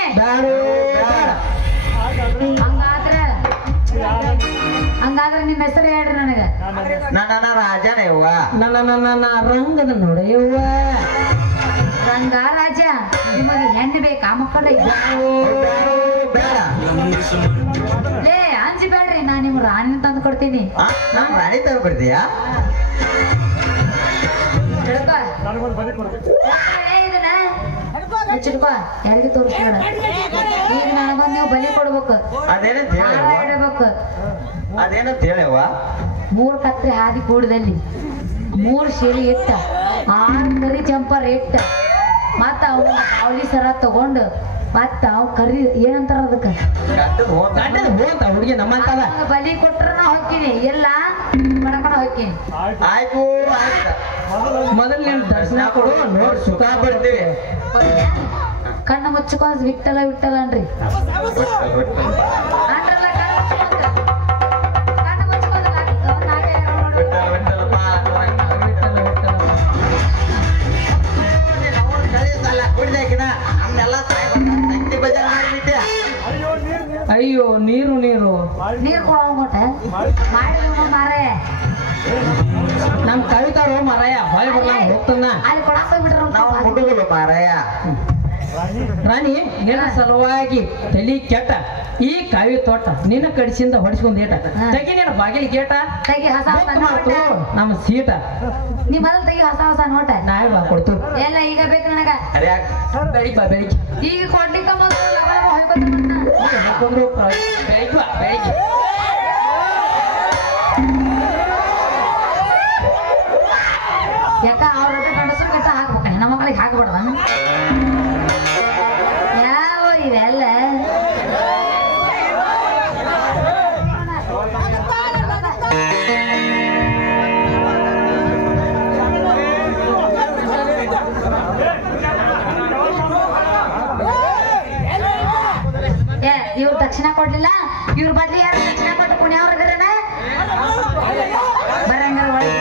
ಹಂಗಾದ್ರೆ ನಿಮ್ಮ ಹೆಸರು ಹೇಳ್ರಿ ನನಗ. ನನ್ನ ರಾಜನ ಯವ್ವ. ನನ್ನ ರಂಗದ ನೋಡಯ್ಯವ್ವ. ರಂಗ ರಾಜ, ನಿಮಗೆ ಹೆಣ್ಣು ಬೇಕಾ ಮಕ್ಕಳ? ಬೇಡ ಲೇ ಅಂಜಿ ಬೇಡ್ರಿ, ನಾ ನಿಮ್ ರಾಣಿ ತಂದು ಕೊಡ್ತೀನಿ. ನಾನ್ ರಾಣಿ ತಗೊಂಡ್ಬಿಡ್ತೀಯಾ? ಯಾರಿಗೆ ತೋರಿಸ್ಬೇಡ. ಈಗ ನನಗೊಂದು ನೀವು ಬಲಿ ಕೊಡ್ಬೇಕು, ಅದೇನಂತ ಹಾರ ಇಡಬೇಕು. ಅದೇನಂತ ಹೇಳವ್ವ? 3 ಕತ್ರೆ ಹಾದಿ ಕೂಡದಲ್ಲಿ 3 ಶೀಲಿ ಇಟ್ಟ 6 ಕರಿ ಜಂಪರ್ ಇಟ್ಟ ಮತ್ತ ಅವನ ಅವಳಿ ಸರ ತಗೊಂಡು ಮತ್ತ ಅವ್ ಕರಿ ಏನಂತಾರ ಅದಕ್ಕ ಹುಡುಗಿ ನಮ್ಮಂತದ ಬಲಿ ಕೊಟ್ರ ನಾ ಹೋಗ್ತೀನಿ, ಎಲ್ಲ ಮಾಡ್ಕೊಂಡು ಹೋಗ್ತೀನಿ. ಆಯ್ತು ಮೊದಲು ನೀನು ದರ್ಶನ ಕೊಡು, ನೋಡಿ ಸುಖ ಪಡ್ತೀವಿ. ಕಣ್ಣು ಮುಚ್ಚಿಕೊಂಡು ವಿಟ್ಟಲ್ಲ ವಿಟ್ಟಲ್ಲ ಅನ್ರಿ ಅಂದ್ರಲ್ಲ. ಕಣ್ಣು ಮುಚ್ಚಿಕೊಂಡು ಅಯ್ಯೋ ನೀರು ನೀರು ನೀರು ಕೊಡೋಂಗೊಟ್ಟ ಮಾಡಿ ಮಾರೇ. ನಮ್ ಕವಿತಾರು ಮಾರಾಯ ಹೊಳೆ ಬರ್ಲ ಹೋಗ್ತಾನ. ಅಲ್ಲಿ ಕೊಡಾಕ ಬಿಡ್ರ ನಾವು ಹುಡುಗರು ಮಾರಾಯ. ರಾಣಿ ನಿನ್ನ ಸಲುವಾಗಿ ತಲಿ ಕೆಟ್ಟ ಈ ಕಾವಿ ತೋಟ ನಿನ್ನ ಕಡಿಸಿಂದ ಹೊಡಿಸ್ಕೊಂಡ್ ಏಟ ತೆಗಿ ನೀನು ಬಾಗಿಲು ಗೇಟ ತೆಗಿ ಹೊಸ ಹೊಸ ಮಾಡ್ತು ನೋಟ. ನಮ್ಮ ಸೀಟ ನೀ ಮೊದಲು ತೆಗಿ ಹೊಸ ಹೊಸ ನೋಟ. ನಾವೇ ಕೊಡ್ತು ಎಲ್ಲ ಈಗ ಬೇಕು ನನಗ. ಬೆಳಿಗ್ಗೆ ಬಾ ಬೆಳಿಗ್ಗೆ ಈಗ ಕೊಡ್ಲಿಕ್ಕ ಮೊದಲು ಲಗನ ಹೊಯ್ಕೊತ ಬೆಳಿಗ್ಗೆ ಬಾ ಬೆಳಿಗ್ಗೆ. ಯಾಕ ಅವ್ರ ಗಂಡಸರು ಗಟ್ಟ ಹಾಕ್ಬೇಕ, ನಮ್ಮ ಮಕ್ಕಳಿಗೆ ಹಾಕ್ಬಿಡ್ದ ಯಾವ ಇವೆಲ್ಲ. ಇವ್ರು ದಕ್ಷಿಣ ಕೊಡ್ಲಿಲ್ಲ, ಇವ್ರ ಬದ್ಲಿ ಯಾರು ದಕ್ಷಿಣ ಕೊಟ್ಟು ಪುಣ್ಯವ್ರ ಇದ್ರನ ಬರಂಗಾರ ಒಳಗೆ.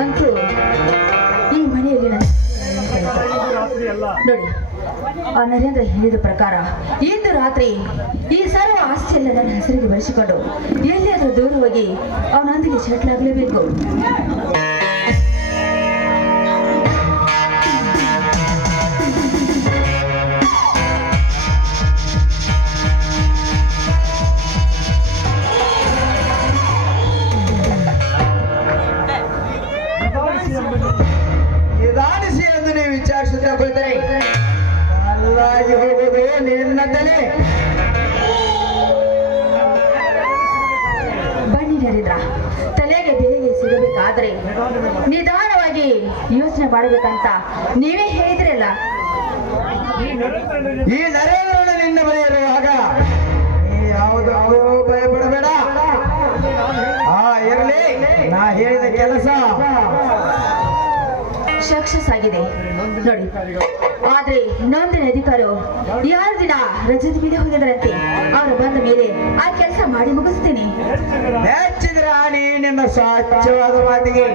ಅಂತೂ ಈ ಮನೆಯಲ್ಲಿ ನೋಡಿ, ಆ ನರೇಂದ್ರ ಹೇಳಿದ ಪ್ರಕಾರ ಇಂದು ರಾತ್ರಿ ಈ ಸರ್ವ ಆಸ್ತಿಯೆಲ್ಲ ನನ್ನ ಹೆಸರಿಗೆ ಬಳಸಿಕೊಂಡು ಎಲ್ಲಿಯಾದ್ರೂ ದೂರ ಹೋಗಿ ಅವನೊಂದಿಗೆ ಸೆಟ್ಲ್ ಆಗಲೇಬೇಕು. ನಿಧಾನಿಸಿ ಎಂದು ನೀವು ವಿಚಾರಿಸುತ್ತಾ ಹೋದರೆ ಅಲ್ಲಾಗಿ ಹೋಗುವುದು ನಿನ್ನ ತಲೆ. ಬನ್ನಿ ನರೇಂದ್ರ, ತಲೆಗೆ ಬೆಲೆಗೆ ಸಿಗಬೇಕಾದ್ರೆ ನಿಧಾನವಾಗಿ ಯೋಚನೆ ಮಾಡಬೇಕಂತ ನೀವೇ ಹೇಳಿದ್ರಲ್ಲ. ಈ ನರೇಂದ್ರನ ನಿನ್ನ ಬಳಿ ಇರುವಾಗ ನೀ ಯಾವುದಕ್ಕೂ ಭಯಪಡಬೇಡ. ಇರಲಿ, ನಾ ಹೇಳಿದ ಕೆಲಸ ಸಕ್ಸಸ್ ಆಗಿದೆ ನೋಡಿ. ಆದ್ರೆ ನೊಂದಿನ ಅಧಿಕಾರಿಯು 2 ದಿನ ರಜದ ಮೇಲೆ ಹೋಗಿದರಂತೆ. ಅವರು ಬಂದ ಮೇಲೆ ಆ ಕೆಲಸ ಮಾಡಿ ಮುಗಿಸ್ತೀನಿ. ಹೆಚ್ಚಿದ್ರ ನೀ ನಿನ್ನ ಸ್ವಚ್ಛವಾದ ಮಾತಿಗೆ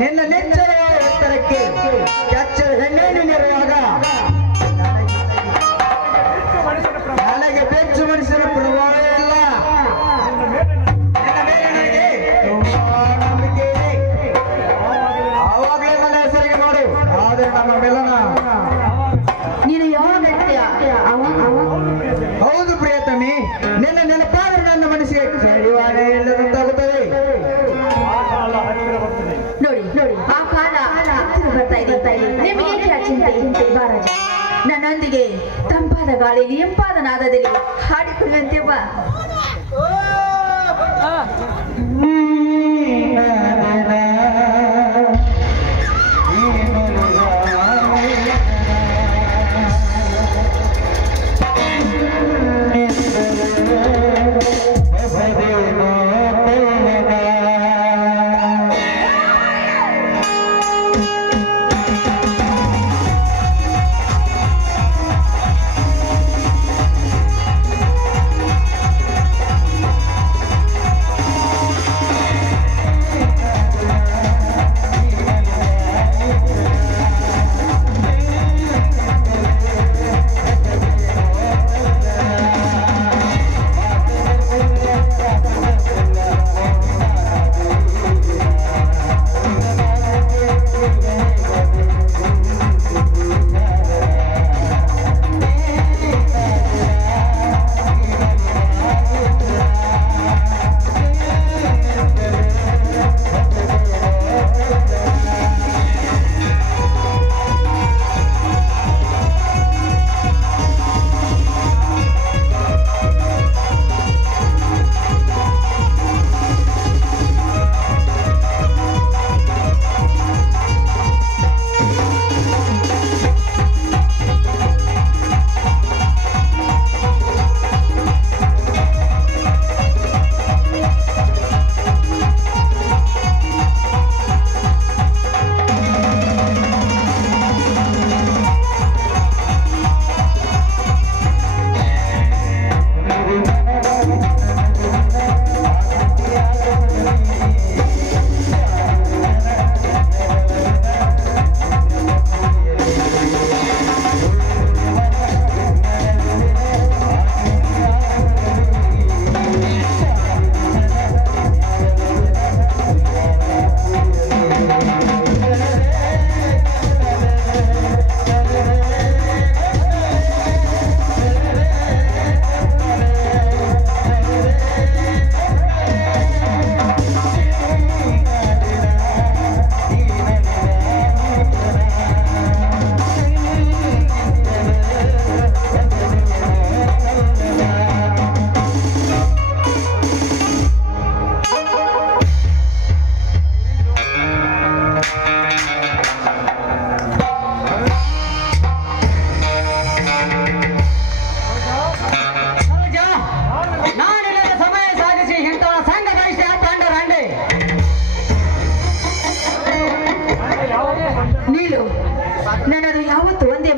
ನಿನ್ನ ನೆಚ್ಚರವಾದ ಎತ್ತರಕ್ಕೆ ಕೆಚ್ಚದ ಹೆಣ್ಣೆನ್ನಿರುವಾಗ ನನಗೆ ಬೆಚ್ಚು ಮನುಷ್ಯನ ಪ್ರಭಾವವೇ ಇಲ್ಲ. ನಿನ್ನ ಮೇಲೆ ನನಗೆ ತುಂಬಾ ನಂಬಿಕೆ ಇದೆ. ಆವಾಗಲೇ ನನ್ನ ಹೆಸರಿಗೆ ಮಾಡು. ಆದರೆ ನಮ್ಮ ಮೆಲನ ನೀನು ಯಾವಾಗ ಹೇಳ್ತೀಯ ಹೌದು ಪ್ರಿಯತಮಿ, ನಿನ್ನ ನೆನಪಾದರೂ ನನ್ನ ಮನಸ್ಸಿಗೆ ಸರಿವಾಣೆ ಇಲ್ಲದಂತಾಗುತ್ತದೆ. ನೋಡಿ ನೋಡಿ, ಆ ಕಾಲ ಹತ್ತಿರ ಬರ್ತಾ ಇದೆ. ನಿಮಗೆ ಚಿಂತೆ ಬಾರಾಜ, ನನ್ನೊಂದಿಗೆ ತಂಪಾದ ಗಾಳಿಯಲ್ಲಿ ಇಂಪಾದ ನಾದದಲ್ಲಿ ಹಾಡಿಕೊಳ್ಳುವಂತೆ ಬಾ.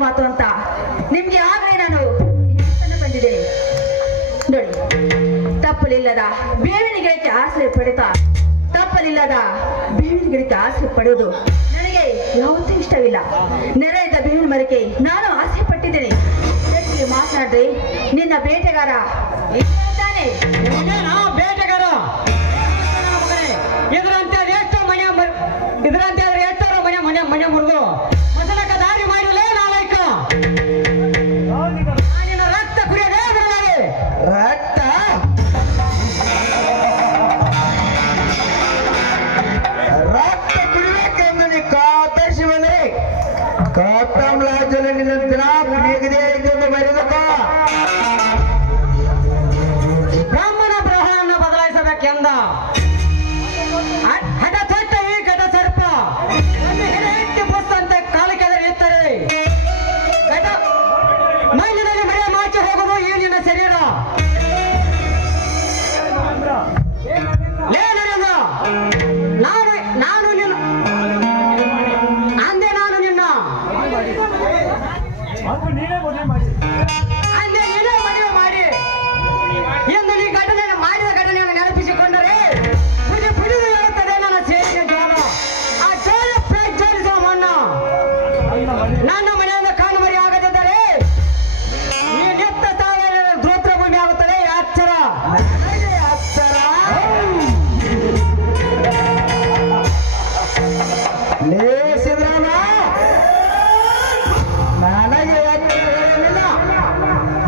ಮಾತು ಅಂತ ನಿಮ್ಗೆ ಆಗಲೇ ನಾನು ಮಾತನ್ನು ಬಂದಿದ್ದೇನೆ. ನೋಡಿ, ತಪ್ಪಲಿಲ್ಲದ ಬೇವಿನ ಗಿಡಕ್ಕೆ ಆಸರೆ ಪಡೆತ ತಪ್ಪಲಿಲ್ಲದ ಬೇವಿನ ಗಿಡಕ್ಕೆ ಆಸರೆ ಪಡೆಯೋದು ನನಗೆ ಯಾವತ್ತೂ ಇಷ್ಟವಿಲ್ಲ. ನೆರೆದ ಬೇವಿನ ಮರಕ್ಕೆ ನಾನು ಆಸೆ ಪಟ್ಟಿದ್ದೇನೆ. ಹೆಚ್ಚಿಗೆ ಮಾತನಾಡ್ರಿ, ನಿನ್ನ ಬೇಟೆಗಾರ ತಾನೆ? ಬೇಟೆಗಾರ ಇದರಂತೆ ಎಷ್ಟೋ ಇದರಂತೆ ಎಷ್ಟೋ ಮನೆ ಮುರಿದು ಮಸಲಕ್ಕ ದಾರಿ ಮಾಡಿರಲೇ ನಾಲೈಕ ನಿನ್ನ ರಕ್ತ ಕುಡಿಯದೇ ಬರಲಾರೆ. ರಕ್ತ ರಕ್ತ ಕುಡಿಬೇಕೆಂದು ನೀ ಕಾತರಿಸಿ ಬಂದ್ರೆ ಕಾತಂಲಾಜಲ್ಲಿ ನಿನ್ನ ದಿನ ನಿಗದೇ ಇದೆಂದು ಬರೆದಕ್ಕ ಬ್ರಾಹ್ಮಣ ಬ್ರಹ್ಮವನ್ನು ಬದಲಾಯಿಸಬೇಕೆಂದ ಹಠ ತೊಟ್ಟ ಈ ಘಟ ಸರ್ಪ ಹೆಂಡತಿ ಬುಸ್ತಂತೆ ಕಾಲು ಕೆಳಗೆ ಇರ್ತಾರೆ. ಮೈಲಿನಲ್ಲಿ ಮಳೆ ಮಾಚಿ ಹೋಗುವುದು ಈ ನಿನ್ನ ಶರೀರ. ನಾನು ನಿನ್ನ ಅಂದೆ ನಾನು ನಿನ್ನ ಅಂದೆ ನೀನೇ ಮದುವೆ ಮಾಡಿ ಎಂದು ನೀ ಘಟನೆಯನ್ನು ಮಾಡಿದ ಘಟನೆಯನ್ನು ನೆನಪಿಸಿಕೊಂಡರೆ ಪುಡಿದು ಹೇಳುತ್ತದೆ ನನ್ನ ಸೇರಿನ ಜ್ವಾಲ. ಆ ಜ್ವಾಲ ಪ್ರಜ್ವಲಿಸುವ ಮಣ್ಣು ನನ್ನ ಮನೆಯಿಂದ ಕಾಲು ಮರಿ ಆಗದಿದ್ದರೆ ಈ ನಿತ್ತ ತಾವೇ ಧೋತ್ರ ಭೂಮಿ ಆಗುತ್ತದೆ. ಅಚ್ಚರ ಅಚ್ಚರ ಲೇಸಿದ್ರಲ್ಲ ನನಗೆ ಏನಿಲ್ಲ.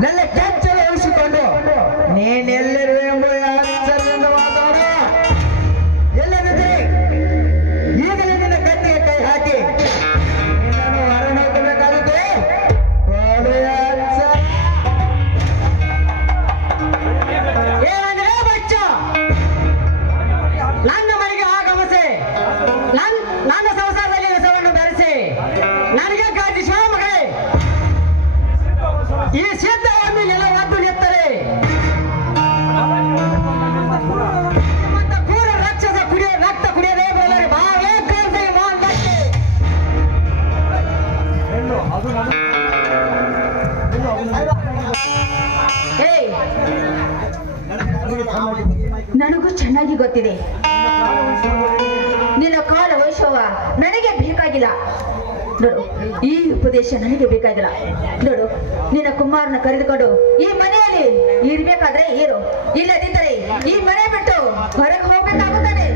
ನನ್ನ ಕೆಚ್ಚಲು ಉಳಿಸಿಕೊಂಡು ನೀನೆಲ್ಲರೂ ಎಂಬ ಅಚ್ಚರದಿಂದ ಮಾತಾಡ. ಎಲ್ಲದಿದ್ದರೆ ಈಗಲೇ ನಿನ್ನ ಕತ್ತಿಗೆ ಕೈ ಹಾಕಿ ನಿನ್ನನ್ನು ಹೊರನೋಕಬೇಕಾಗುತ್ತೆ. ಅಚ್ಚರ ಏನಂದ್ರೆ ಬಚ್ಚ ನನ್ನ ಮನೆಗೆ ಆಗಮಿಸಿ ನನ್ನ ಸಂಸಾರದಲ್ಲಿ ವಿಷವನ್ನು ಬೆರೆಸಿ ನನಗೆ ಗಾಜಿಸುವ ಮಗಳೇ ಈ ಸಿದ್ಧವನ್ನು ನೆಲವದ್ದು ನಿತ್ತರೆ ನಿಮ್ಮಂತ ಕ್ರೂರ ರಾಕ್ಷಸ ರಕ್ತ ಕುಡಿಯದೇ ಬರಲಾರೆ. ಬಾವೇ ಕಲ್ಸೆ ಮೋಹನ್ ಗಟ್ಟಿ ಏಯ್, ನನಗೂ ಚೆನ್ನಾಗಿ ಗೊತ್ತಿದೆ ನಿನ್ನ ಕಾಲ ವೈಶವ ನನಗೆ ಬೇಕಾಗಿಲ್ಲ. ನೋಡು, ಈ ಉಪದೇಶ ನನಗೆ ಬೇಕಾಗಿಲ್ಲ. ನೋಡು, ನಿನ್ನ ಕುಮಾರನ ಕರೆದುಕೊಂಡು ಈ ಮನೆಯಲ್ಲಿ ಇರ್ಬೇಕಾದ್ರೆ ಇರು, ಇಲ್ಲದಿದ್ದರೆ ಈ ಮನೆ ಬಿಟ್ಟು ಹೊರಗೆ ಹೋಗ್ಬೇಕಾಗುತ್ತದೆ.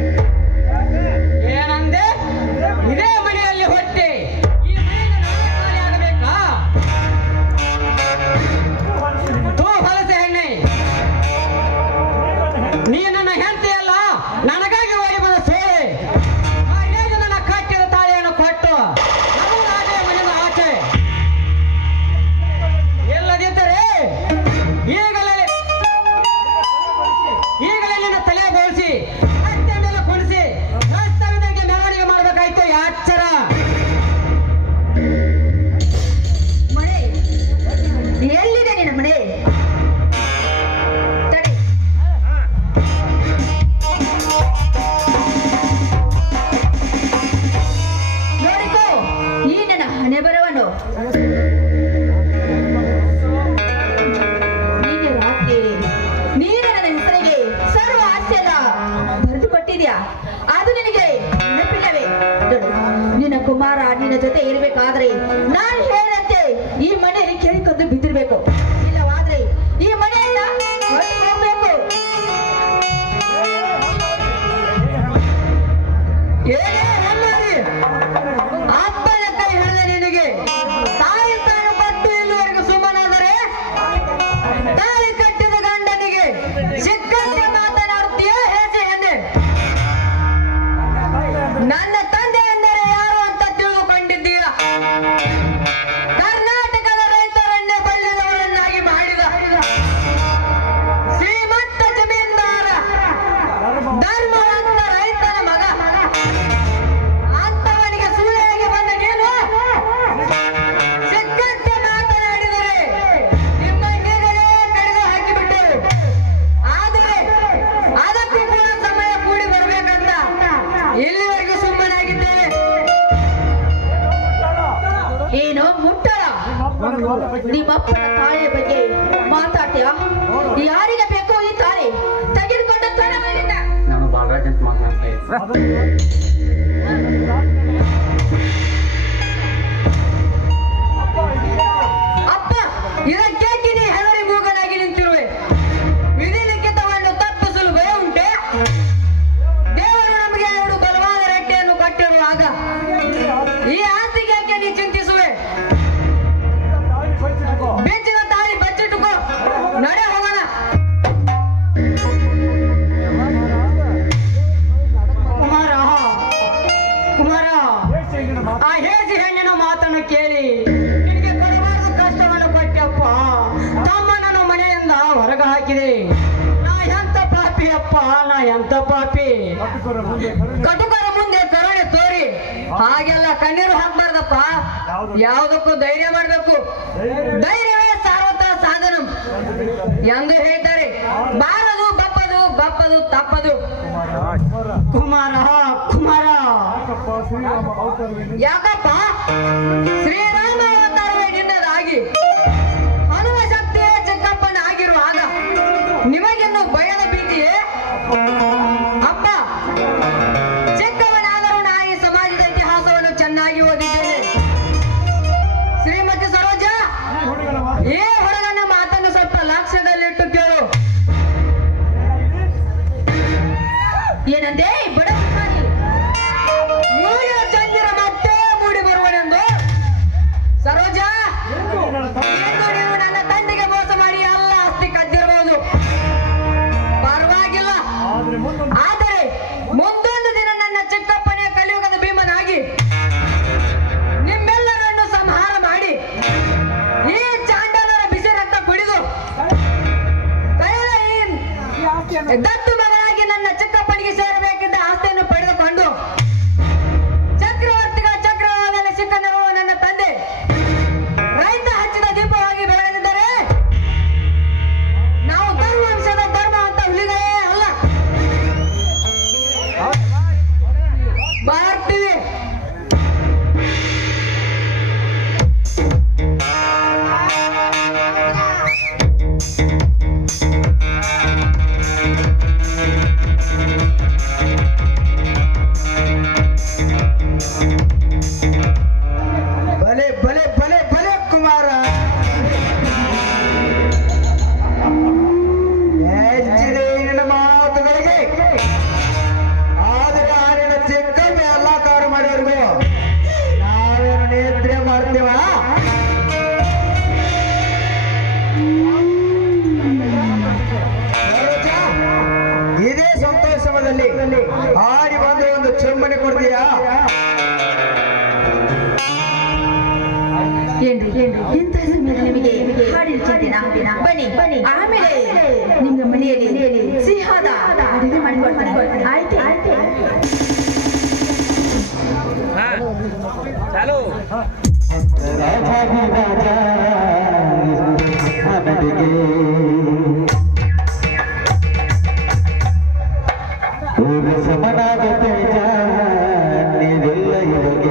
ಏನಂದೆ? ಇದೇ ಮನೆಯಲ್ಲಿ ಹೊಟ್ಟೆ ಈ ಮನೆಯಿಂದ ನಾನೇ ಖಾಲಿ ಆಗಬೇಕಾ? ತೂ ಹೊಲಸೆ ಹೆಣ್ಣೆ, ನೀ ನನ್ನ ಹೆಂಡತಿಯಲ್ಲ, ನನಗಾಗಿ ಓಡಿ ಬಂದ ಸೋಳೆ. ನನ್ನ ಕಟ್ಟಿದ ತಾಳಿಯನ್ನು ಕೊಟ್ಟು ನಾನು ರಾಜೇ ಮನೆಯಿಂದ ಆಚೆ. ಇಲ್ಲದಿದ್ದರೆ ಈಗಲೇ ನಿನ್ನ ತಲೆ ಬೋಳಿಸಿ ಕಟ್ಟೆ ಮೇಲೆ ಕುಣಿಸಿ ರಾಷ್ಟ್ರವಿದ್ದಂಗೆ ಮೆರವಣಿಗೆ ಮಾಡಬೇಕಾಯ್ತು. ಯಾಚರ ಮನೆ ಎಲ್ಲಿದೆ ನಿನ್ನ ಮನೆ? ತಡಿ, ನೋಡಿಕೋ ಈ ನನ್ನ ಹಣೆ ಬರವನ್ನು. ನೀನೆ ರಾತ್ರಿ ನೀನೆ ನನ್ನ ಹೆಸರಿಗೆ ಸರ್ವ ಆಸ್ತಿಯಲ್ಲ ಬರೆದು ಕೊಟ್ಟಿದ್ಯಾ, ಅದು ನಿನಗೆ ನೆನಪಿಲ್ಲವೇ? ನೋಡು, ನಿನ್ನ ಕುಮಾರ ನಿನ್ನ ಜೊತೆ ಇರಬೇಕಾದ್ರೆ ನಾನು ಹೇಳಂತೆ ಈ ಮನೆಯಲ್ಲಿ ಕೇಳಿಕೊಂಡು ಬಿದ್ದಿರ್ಬೇಕು. ಇಲ್ಲವಾದ್ರೆ ಈ ಮನೆಯಿಂದ ಹೊರಗೆ ಹೋಗ್ಬೇಕು. ಏನೇ ಹೆಮ್ಮಾರಿ, ಅಪ್ಪನ ಕೈ ಹಿಡಿದ ನಿನಗೆ ತಾಯಿ ತಾನು ಕೊಟ್ಟು ಇಲ್ಲಿವರೆಗೂ ಸುಮ್ಮನಾದರೆ ತಾಳಿ ಕಟ್ಟಿದ ಗಂಡನಿಗೆ ಸಿಕ್ಕಂತೆ ಮಾತನಾಡುತ್ತೀಯ ಹೇಸಿ ಹೆಣ್ಣೆ. ನನ್ನ ತಂದೆ ಎಂದರೆ ಯಾರು ಅಂತ ತಿಳಿದುಕೊಂಡಿದ್ದೀಯ? ಕರ್ನಾಟಕದ ರೈತರನ್ನೇ ಬಲ್ಲಿದವರನ್ನಾಗಿ ಮಾಡಿದ ಶ್ರೀಮಂತ ಜಮೀನ್ದಾರ ಧರ್ಮವಂತ ರೈತನ ಮಗ. ಅಂತವನಿಗೆ ಸುಳ್ಳಿಯಾಗಿ ಬಂದ ನೀನು ಸಿಕ್ಕಂತೆ ಮಾತನಾಡಿದರೆ ನಿಮ್ಮ ನೀರೇ ಕಡಿದು ಹಾಕಿಬಿಟ್ಟು, ಆದರೆ ಅದಕ್ಕೂ ಕೂಡ ಸಮಯ ಕೂಡಿ ಬರ್ಬೇಕಂತ ಇಲ್ಲಿವರೆಗೂ ಸುಮ್ಮನೆ ನಿಮ್ಮಪ್ಪನ ತಾಳಿಯ ಬಗ್ಗೆ ಮಾತಾಡ್ತೀಯಾ? ಯಾರಿಗೆ ಬೇಕೋ ಈ ತಾಳಿ ತೆಗೆದುಕೊಂಡು ತಾನೆ ಮನೆಯಿಂದ. ನಾನು ಬಾಲರಾಜ್ ಅಂತ ಮಾತನಾಡ್ತಾ ಇದ್ದೆ. ಅಪ್ಪ, ಇದಕ್ಕೆ ನೀ ಹೆದರಿ ಮೂಗನಾಗಿ ನಿಂತಿರುವೆ. ವಿಧಿ ಲಿಖಿತವನ್ನು ತಪ್ಪಿಸಲು ಭಯ ಉಂಟೆ? ದೇವರು ನಮಗೆ 2 ಬಲವಾದ ರೆಟ್ಟೆಯನ್ನು ಕಟ್ಟಿರುವಾಗ ಈ ಆಸ್ತಿಗೆ ಯಾಕೆ ನೀ ಚಿಂತಿಸುವೆ? ಬೆಚ್ಚಿನ ತಾಳಿ ಬಚ್ಚಿಟ್ಟುಕೋ, ನಡೆ ಹೋಗೋಣ. ಕುಮಾರ, ಆ ಹೇಸಿ ಹೆಣ್ಣಿನ ಮಾತನ್ನು ಕೇಳಿ ನಿನಗೆ ಕೊಡಬಾರದು ಕಷ್ಟವನ್ನು ಕೊಟ್ಟಪ್ಪ. ತಮ್ಮನನ್ನು ಮನೆಯಿಂದ ಹೊರಗೆ ಹಾಕಿದೆ. ನಾ ಎಂತ ಪಾಪಿ ಅಪ್ಪ, ನಾ ಎಂತ ಪಾಪಿ. ಕಟುಕರ ಮುಂದೆ ಕರುಣೆ ತೋರಿ ಹಾಗೆಲ್ಲ ಕಣ್ಣೀರು ಹಾಕ್ಬಾರ್ದಪ್ಪ. ಯಾವುದಕ್ಕೂ ಧೈರ್ಯ ಮಾಡಬೇಕು. ಧೈರ್ಯವೇ ಸಾರ್ವತ ಸಾಧನ ಎಂದು ಹೇಳ್ತಾರೆ. ಬಾರದು ಬಪ್ಪದು, ಬಪ್ಪದು ತಪ್ಪದು. ಕುಮಾರ ಯಾಕಪ್ಪ? ಶ್ರೀರಾಮ ಅವತಾರವೇ ನಿನ್ನದಾಗಿ ಹನುಮ ಶಕ್ತಿಯೇ ಚಿಕ್ಕಪ್ಪನ ಆಗಿರುವಾಗ ನಿಮಗಿನ್ನು ಭಯದ ಭೀತಿಯೇ? ಅಪ್ಪ, ಚಿಕ್ಕವನಾದರೂ ನಾ ಈ ಸಮಾಜದ ಇತಿಹಾಸವನ್ನು ಚೆನ್ನಾಗಿ ಓದಿದ್ದೇನೆ. ಶ್ರೀಮತಿ ಸರೋಜಾ, ಈ ಹುಡುಗನ ಮಾತನ್ನು ಸ್ವಲ್ಪ ಲಕ್ಷ್ಯದಲ್ಲಿಟ್ಟು ಕೇಳು. ಏನಂದೇ ಬಡ ಚಂದಿರ ಮತ್ತೆ ಮೂಡಿ ಬರುವನೆಂದು? ಸರೋಜಾ, ನೀವು ನನ್ನ ತಂದೆಗೆ ಮೋಸ ಮಾಡಿ ಎಲ್ಲ ಆಸ್ತಿ ಕದ್ದಿರಬಹುದು. ಪರವಾಗಿಲ್ಲ, ಆದರೆ ಮುಂದೊಂದು ದಿನ ನನ್ನ ಚಿಕ್ಕಪ್ಪನೇ ಕಲಿಯುಗದ ಭೀಮನಾಗಿ ನಿಮ್ಮೆಲ್ಲರನ್ನು ಸಂಹಾರ ಮಾಡಿ ಈ ಚಾಂಡಾಲರ ಬಿಸಿ ರಕ್ತ ಕುಡಿದು ಕಳೆದ ಈ ದತ್ತು ಮಗನಾಗಿ ನನ್ನ ಚಿಕ್ಕಪ್ಪನಿಗೆ ಸೇರಬೇಕಿದ್ದ ಆಸ್ತಿಯನ್ನು ಪಡೆದುಕೊಂಡು ಚಕ್ರವರ್ತಿಗಳ ಚಕ್ರವಾದಲ್ಲಿ ಸಿಕ್ಕನರು ನನ್ನ ತಂದೆ ರೈತ ಹಚ್ಚಿದ ದೀಪವಾಗಿ ಬೆಳಗದಿದ್ದರೆ ನಾವು ಧರ್ಮವಂಶದ ಧರ್ಮ ಅಂತ ಹುಲಿಗಳೇ ಅಲ್ಲ. ಬರ್ತೀವಿ. ಬಲೆ ಬಲೆ ಬಲೆ ಬಲೆ ಕುಮಾರ, ಹೆಚ್ಚಿದೆ ನಿನ್ನ ಮಾತುಗಳಿಗೆ. ಆದರೆ ಆರಿನ ಚಿಕ್ಕಮ್ಮೆ ಎಲ್ಲ ಕಾಡು ಮಾಡೋರ್ಗು ನಾವೇನು ನಿದ್ರೆ ಮಾಡ್ತೀವ? ಇದೇ ಸಂತೋಷದಲ್ಲಿ ಆಡಿ ಬಂದು ಒಂದು ಚುಮ್ಮನೆ ಕೊಡ್ತೀಯಾ? ಏನ್ರಿ ಇಂಥ ಸಮಯದಲ್ಲಿ ನಿಮಗೆ ಹಾಡಿರ್ತೀನಿ. ಬನ್ನಿ, ಆಮೇಲೆ ನಿಮ್ಮ ಮನೆಯಲ್ಲಿ ಸಿಹಿಯಾದ ಅಡುಗೆ ಮಾಡಿಕೊಡ್ತೀನಿ. ಆಯ್ತು. ಚಾಲು. ಸಮನಾಗತ್ತೆ ನೀವೆಲ್ಲ ಇವಾಗ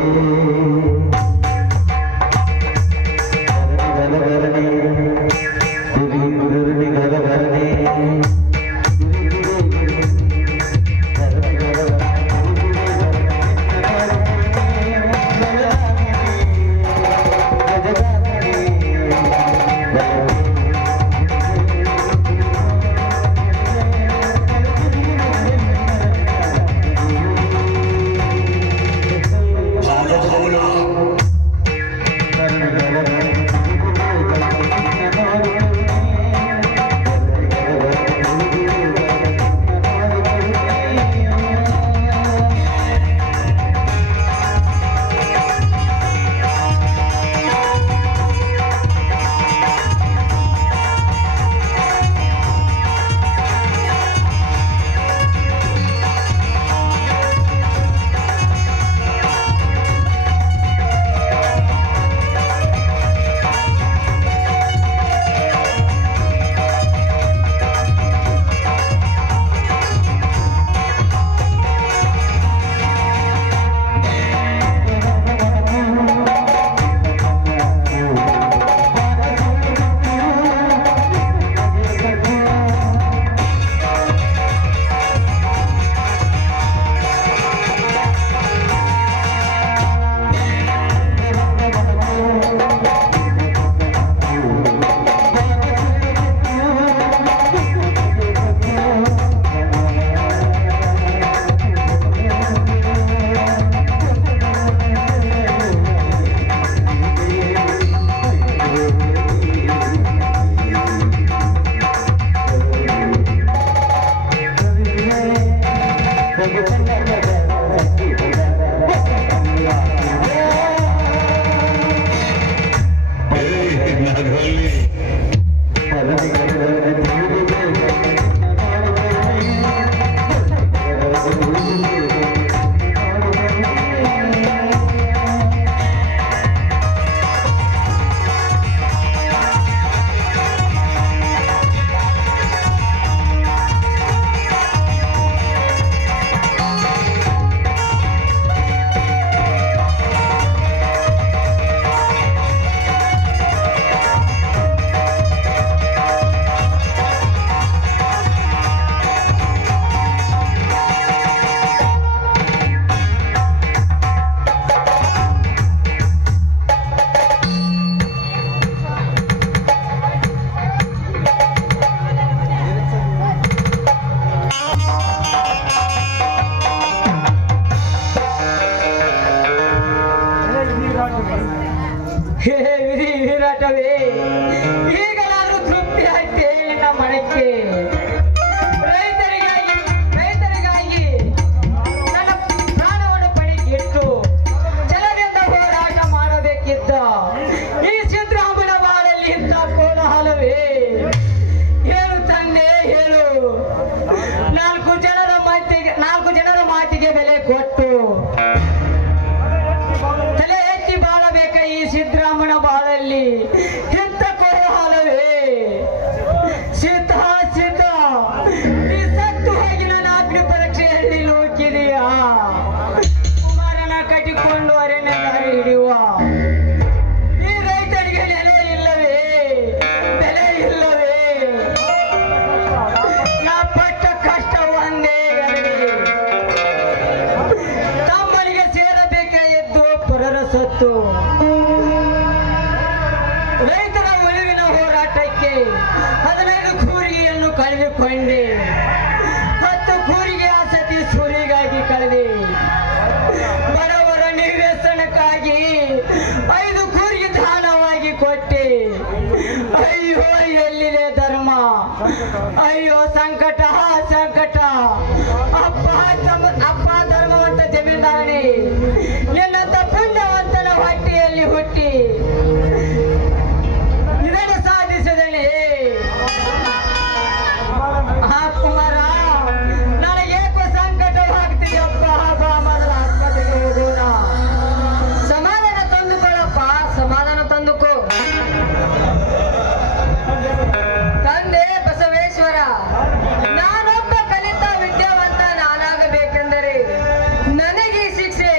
ವಿರಾಟವೇ, ಈಗಲಾದ್ರೂ ತೃಪ್ತಿ ಆಯ್ತೆ ನಿನ್ನ ಮನಕ್ಕೆ. ರೈತರಿಗಾಗಿ ನನ್ನ ಪ್ರಾಣವನ್ನು ಪಣಿಗಿಟ್ಟು ಜಲದಿಂದ ಹೋರಾಟ ಮಾಡಬೇಕಿದ್ದ ಈ ಸಿದ್ದರಾಮನ ಬಾಳಲ್ಲಿ ಇಂಥ ಕೋಲಾಹಲವೇ? ಹೇಳು ತಂದೆ, ಹೇಳು. ನಾಲ್ಕು ಜನರ ಮಾತಿಗೆ ಬೆಲೆ ಕೊಟ್ಟು ತಲೆ ಎತ್ತಿ ಬಾಳಬೇಕ ಈ ಸಿದ್ದರಾಮನ ಬಾಳಲ್ಲಿ ಇಂಥ ಕೋಲಾಹಲವೇ? ಸಿದ್ಧ ಈ ಸತ್ತು ಹೋಗಿ ನನ್ನ ಅಗ್ನಿ ಪರೀಕ್ಷೆಯಲ್ಲಿ ಲೋಕಿದೆಯಾ? ಕುಮಾರನ ಕಟ್ಟಿಕೊಂಡು ಅರಣ್ಯ ದಾರಿ ಹಿಡಿಯುವ ಈ ರೈತರಿಗೆ ನೆಲೆ ಇಲ್ಲವೇ? ಬೆಲೆ ಇಲ್ಲವೇ? ನಾ ಪಟ್ಟ ಕಷ್ಟ ಒಂದೇ ತಮ್ಮನಿಗೆ ಸೇರಬೇಕಾಗಿದ್ದು ಪರರ ಸತ್ತು. ರೈತರ ಉಳಿವಿನ ಹೋರಾಟಕ್ಕೆ 15 ಕೂರಿಗೆಯನ್ನು ಕಳೆದುಕೊಂಡೆ. 10 ಕೂರಿಗೆ ಆಸತಿ ಸೂಲಿಗಾಗಿ ಕಳೆದೆ. ಬಡವರ ನಿವೇಶನಕ್ಕಾಗಿ 5 ಕೂರಿಗೆ ದಾನವಾಗಿ ಕೊಟ್ಟೆ. ಅಯ್ಯೋ, ಎಲ್ಲಿದೆ ಧರ್ಮ? ಅಯ್ಯೋ, ಸಂಕಟ ಸಂಕಟ. ಅಪ್ಪ ಧರ್ಮವಂತ ಜಮೀನ್ದಾರನೇ, ನಿನ್ನಂತ ಪುಣ್ಯವಂತನ ಹೊಟ್ಟೆಯಲ್ಲಿ ಹುಟ್ಟಿ ಇದನ್ನು ಸಾಧಿಸಿದನೆ. ಕುಮಾರ, ನನಗೇಕೋ ಸಂಕಟವಾಗ್ತಿದೆಯಪ್ಪ. ಮೊದಲ ಆಸ್ಪತ್ರೆಗೆ ಹೋಗೋಣ. ಸಮಾಧಾನ ತಂದುಕೊಳ್ಳಪ್ಪ, ಸಮಾಧಾನ ತಂದುಕೋ. ತಂದೆ ಬಸವೇಶ್ವರ, ನಾನೊಬ್ಬ ಕಲಿತ ವಿದ್ಯಾವಂತ ನಾನಾಗಬೇಕೆಂದರೆ ನನಗೆ ಶಿಕ್ಷೆ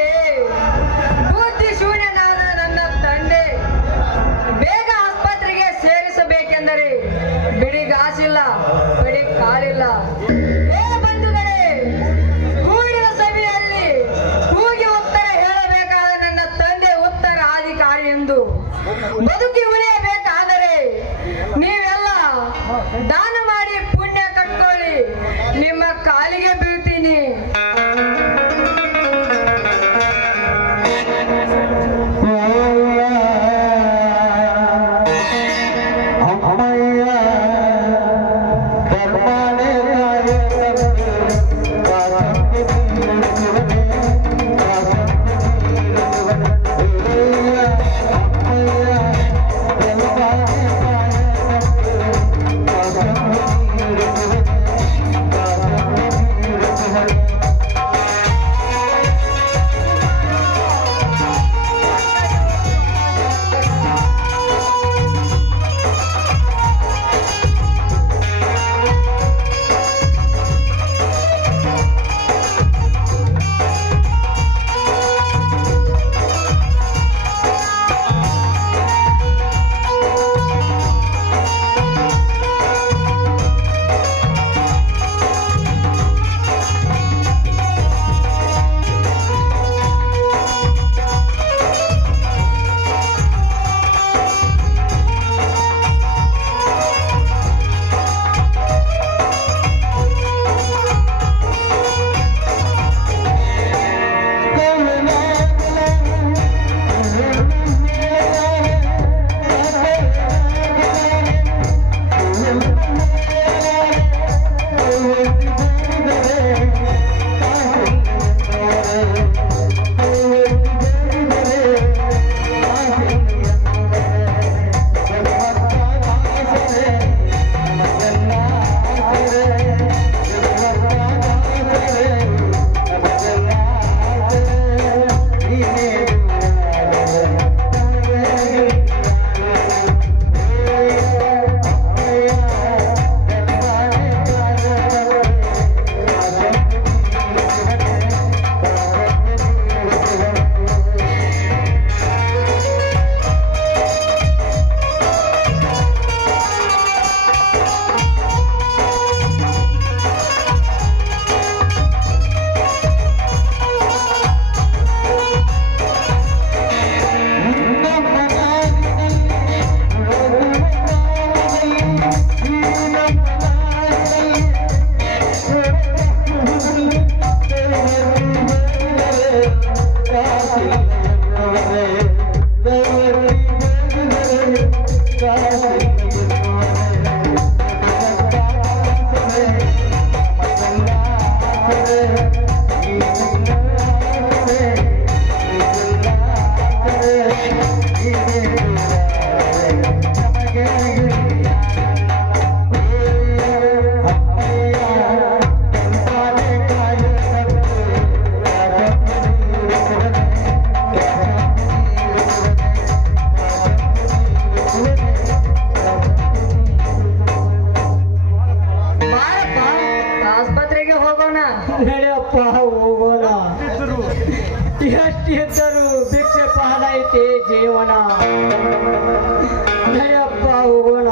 ಎಷ್ಟಿದ್ದರೂ ಭಿಕ್ಷೆ ಪಾಲೈತೆ ಜೀವನ. ನಯಪ್ಪ ಹೋಗೋಣ.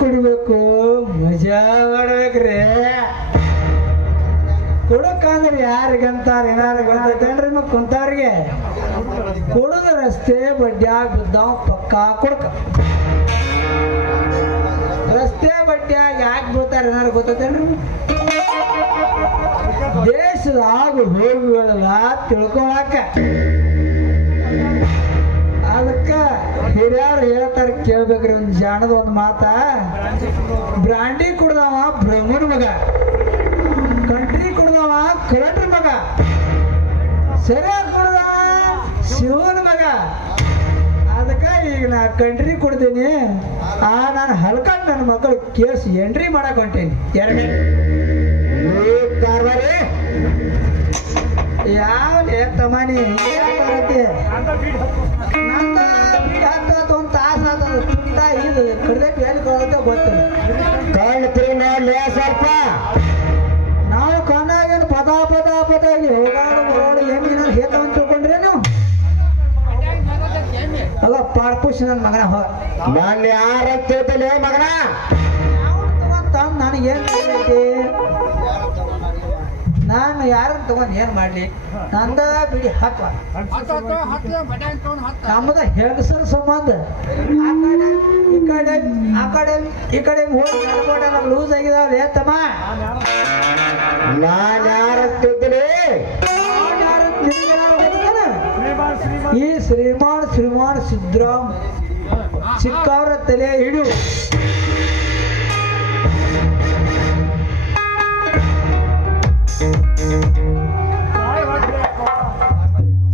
ಕುಡಿಬೇಕು, ಮಜಾ ಮಾಡ್ಬೇಕ್ರಿ. ಕುಡಕಂದ್ರೆ ಯಾರಿಗಂತಾರ ಏನಾರು ಗೊತ್ತೇನ್ರಿ? ಕುಂತವ್ರಿಗೆ ಕುಡಿದ ರಸ್ತೆ ಬಡ್ಡ್ಯಾಗ ಬಿದ್ದಾವ ಪಕ್ಕ ಕುಡ್ಕ. ರಸ್ತೆ ಬಡ್ಡ್ಯಾಗ ಯಾಕೆ ಬೀಳ್ತಾರ ಏನಾರು ಗೊತ್ತೇನ್ರಿ? ದೇಶದ ಆಗು ಹೋಗುಗಳೆಲ್ಲ ತಿಳ್ಕೊಳಕ. ಅದಕ್ಕ ಹಿರಿಯರು ಹೇಳ್ತಾರ, ಕೇಳ್ಬೇಕ್ರಿ. ಒಂದ್ ಜಾಣದ ಒಂದ್ ಮಾತ, ಬ್ರಾಂಡಿ ಕುಡ್ದವ ಬ್ರಹ್ಮನ ಮಗ, ಕಂಟ್ರಿ ಕುಡ್ದವ ಕರಟ್ರ ಮಗ, ಸರಿಯಾಗಿ ಕುಡ್ದವ ಶಿವನ ಮಗ. ಅದಕ್ಕ ಈಗ ನಾ ಕಂಟ್ರಿ ಕುಡ್ದೀನಿ, ನಾನು ಹಲ್ಕಂಡ್ ನನ್ನ ಮಕ್ಕಳು ಕೇಸ್ ಎಂಟ್ರಿ ಮಾಡಕ್ ಹೊಂಟೀನಿ. ಎರಡನೇ ಯಾವ ತಮಾನಿ ನಂದ ಬೀಡ್ ಹತ್ತದ ಒಂದ್ ತಾಸ ಆತದ ಕುಡಿತಾ ಇದು ಕಡ್ದಟ್ಟು ಎಲ್ಲಿ ಕೊಡುತ್ತೆ ಗೊತ್ತಿಲ್ಲ. ಕಾಣ್ತೀರಿ ನೋಡ್ಲಿ ಸ್ವಲ್ಪ. ನಾವು ಕಣ್ಣಾಗೇನು ಪದ ಹೋಗಾಡು ಮರೋಡು ಎಮ್ಮಿ ನಾನು ಹೇತ ಅಂತ ತಿಳ್ಕೊಂಡ್ರೆ ನೀವು ಅಲ್ಲ ಪಾಡ್ಪುಷ್ ನನ್ನ ಮಗನ ನಾನು ಯಾರ ಕೇಳ್ತೇನೆ ಮಗನ. ತಗೊಂಡ್ ನನಗೇನ್ ಐತಿ? ನಾನು ಯಾರನ್ನ ತಗೊಂಡ್ ಏನ್ ಮಾಡ್ಲಿ? ನಂದ ಬಿಡಿ ಹತ್ವ ನಮ್ಮದ ಹೆಂಗಸರ ಸಂಬಂಧ. ಈ ಕಡೆ ಹೋಗಿ ಲೂಸ್ ಆಗಿದಾವ ತಮ್ಮ. ನಾನು ಯಾರ ಕೇಳ್ತೇನೆ? ಈ ಶ್ರೀಮಾನ್ ಸಿದ್ರಾಮ್ ಚಿಕ್ಕವ್ರ ತಲೆ ಹಿಡು.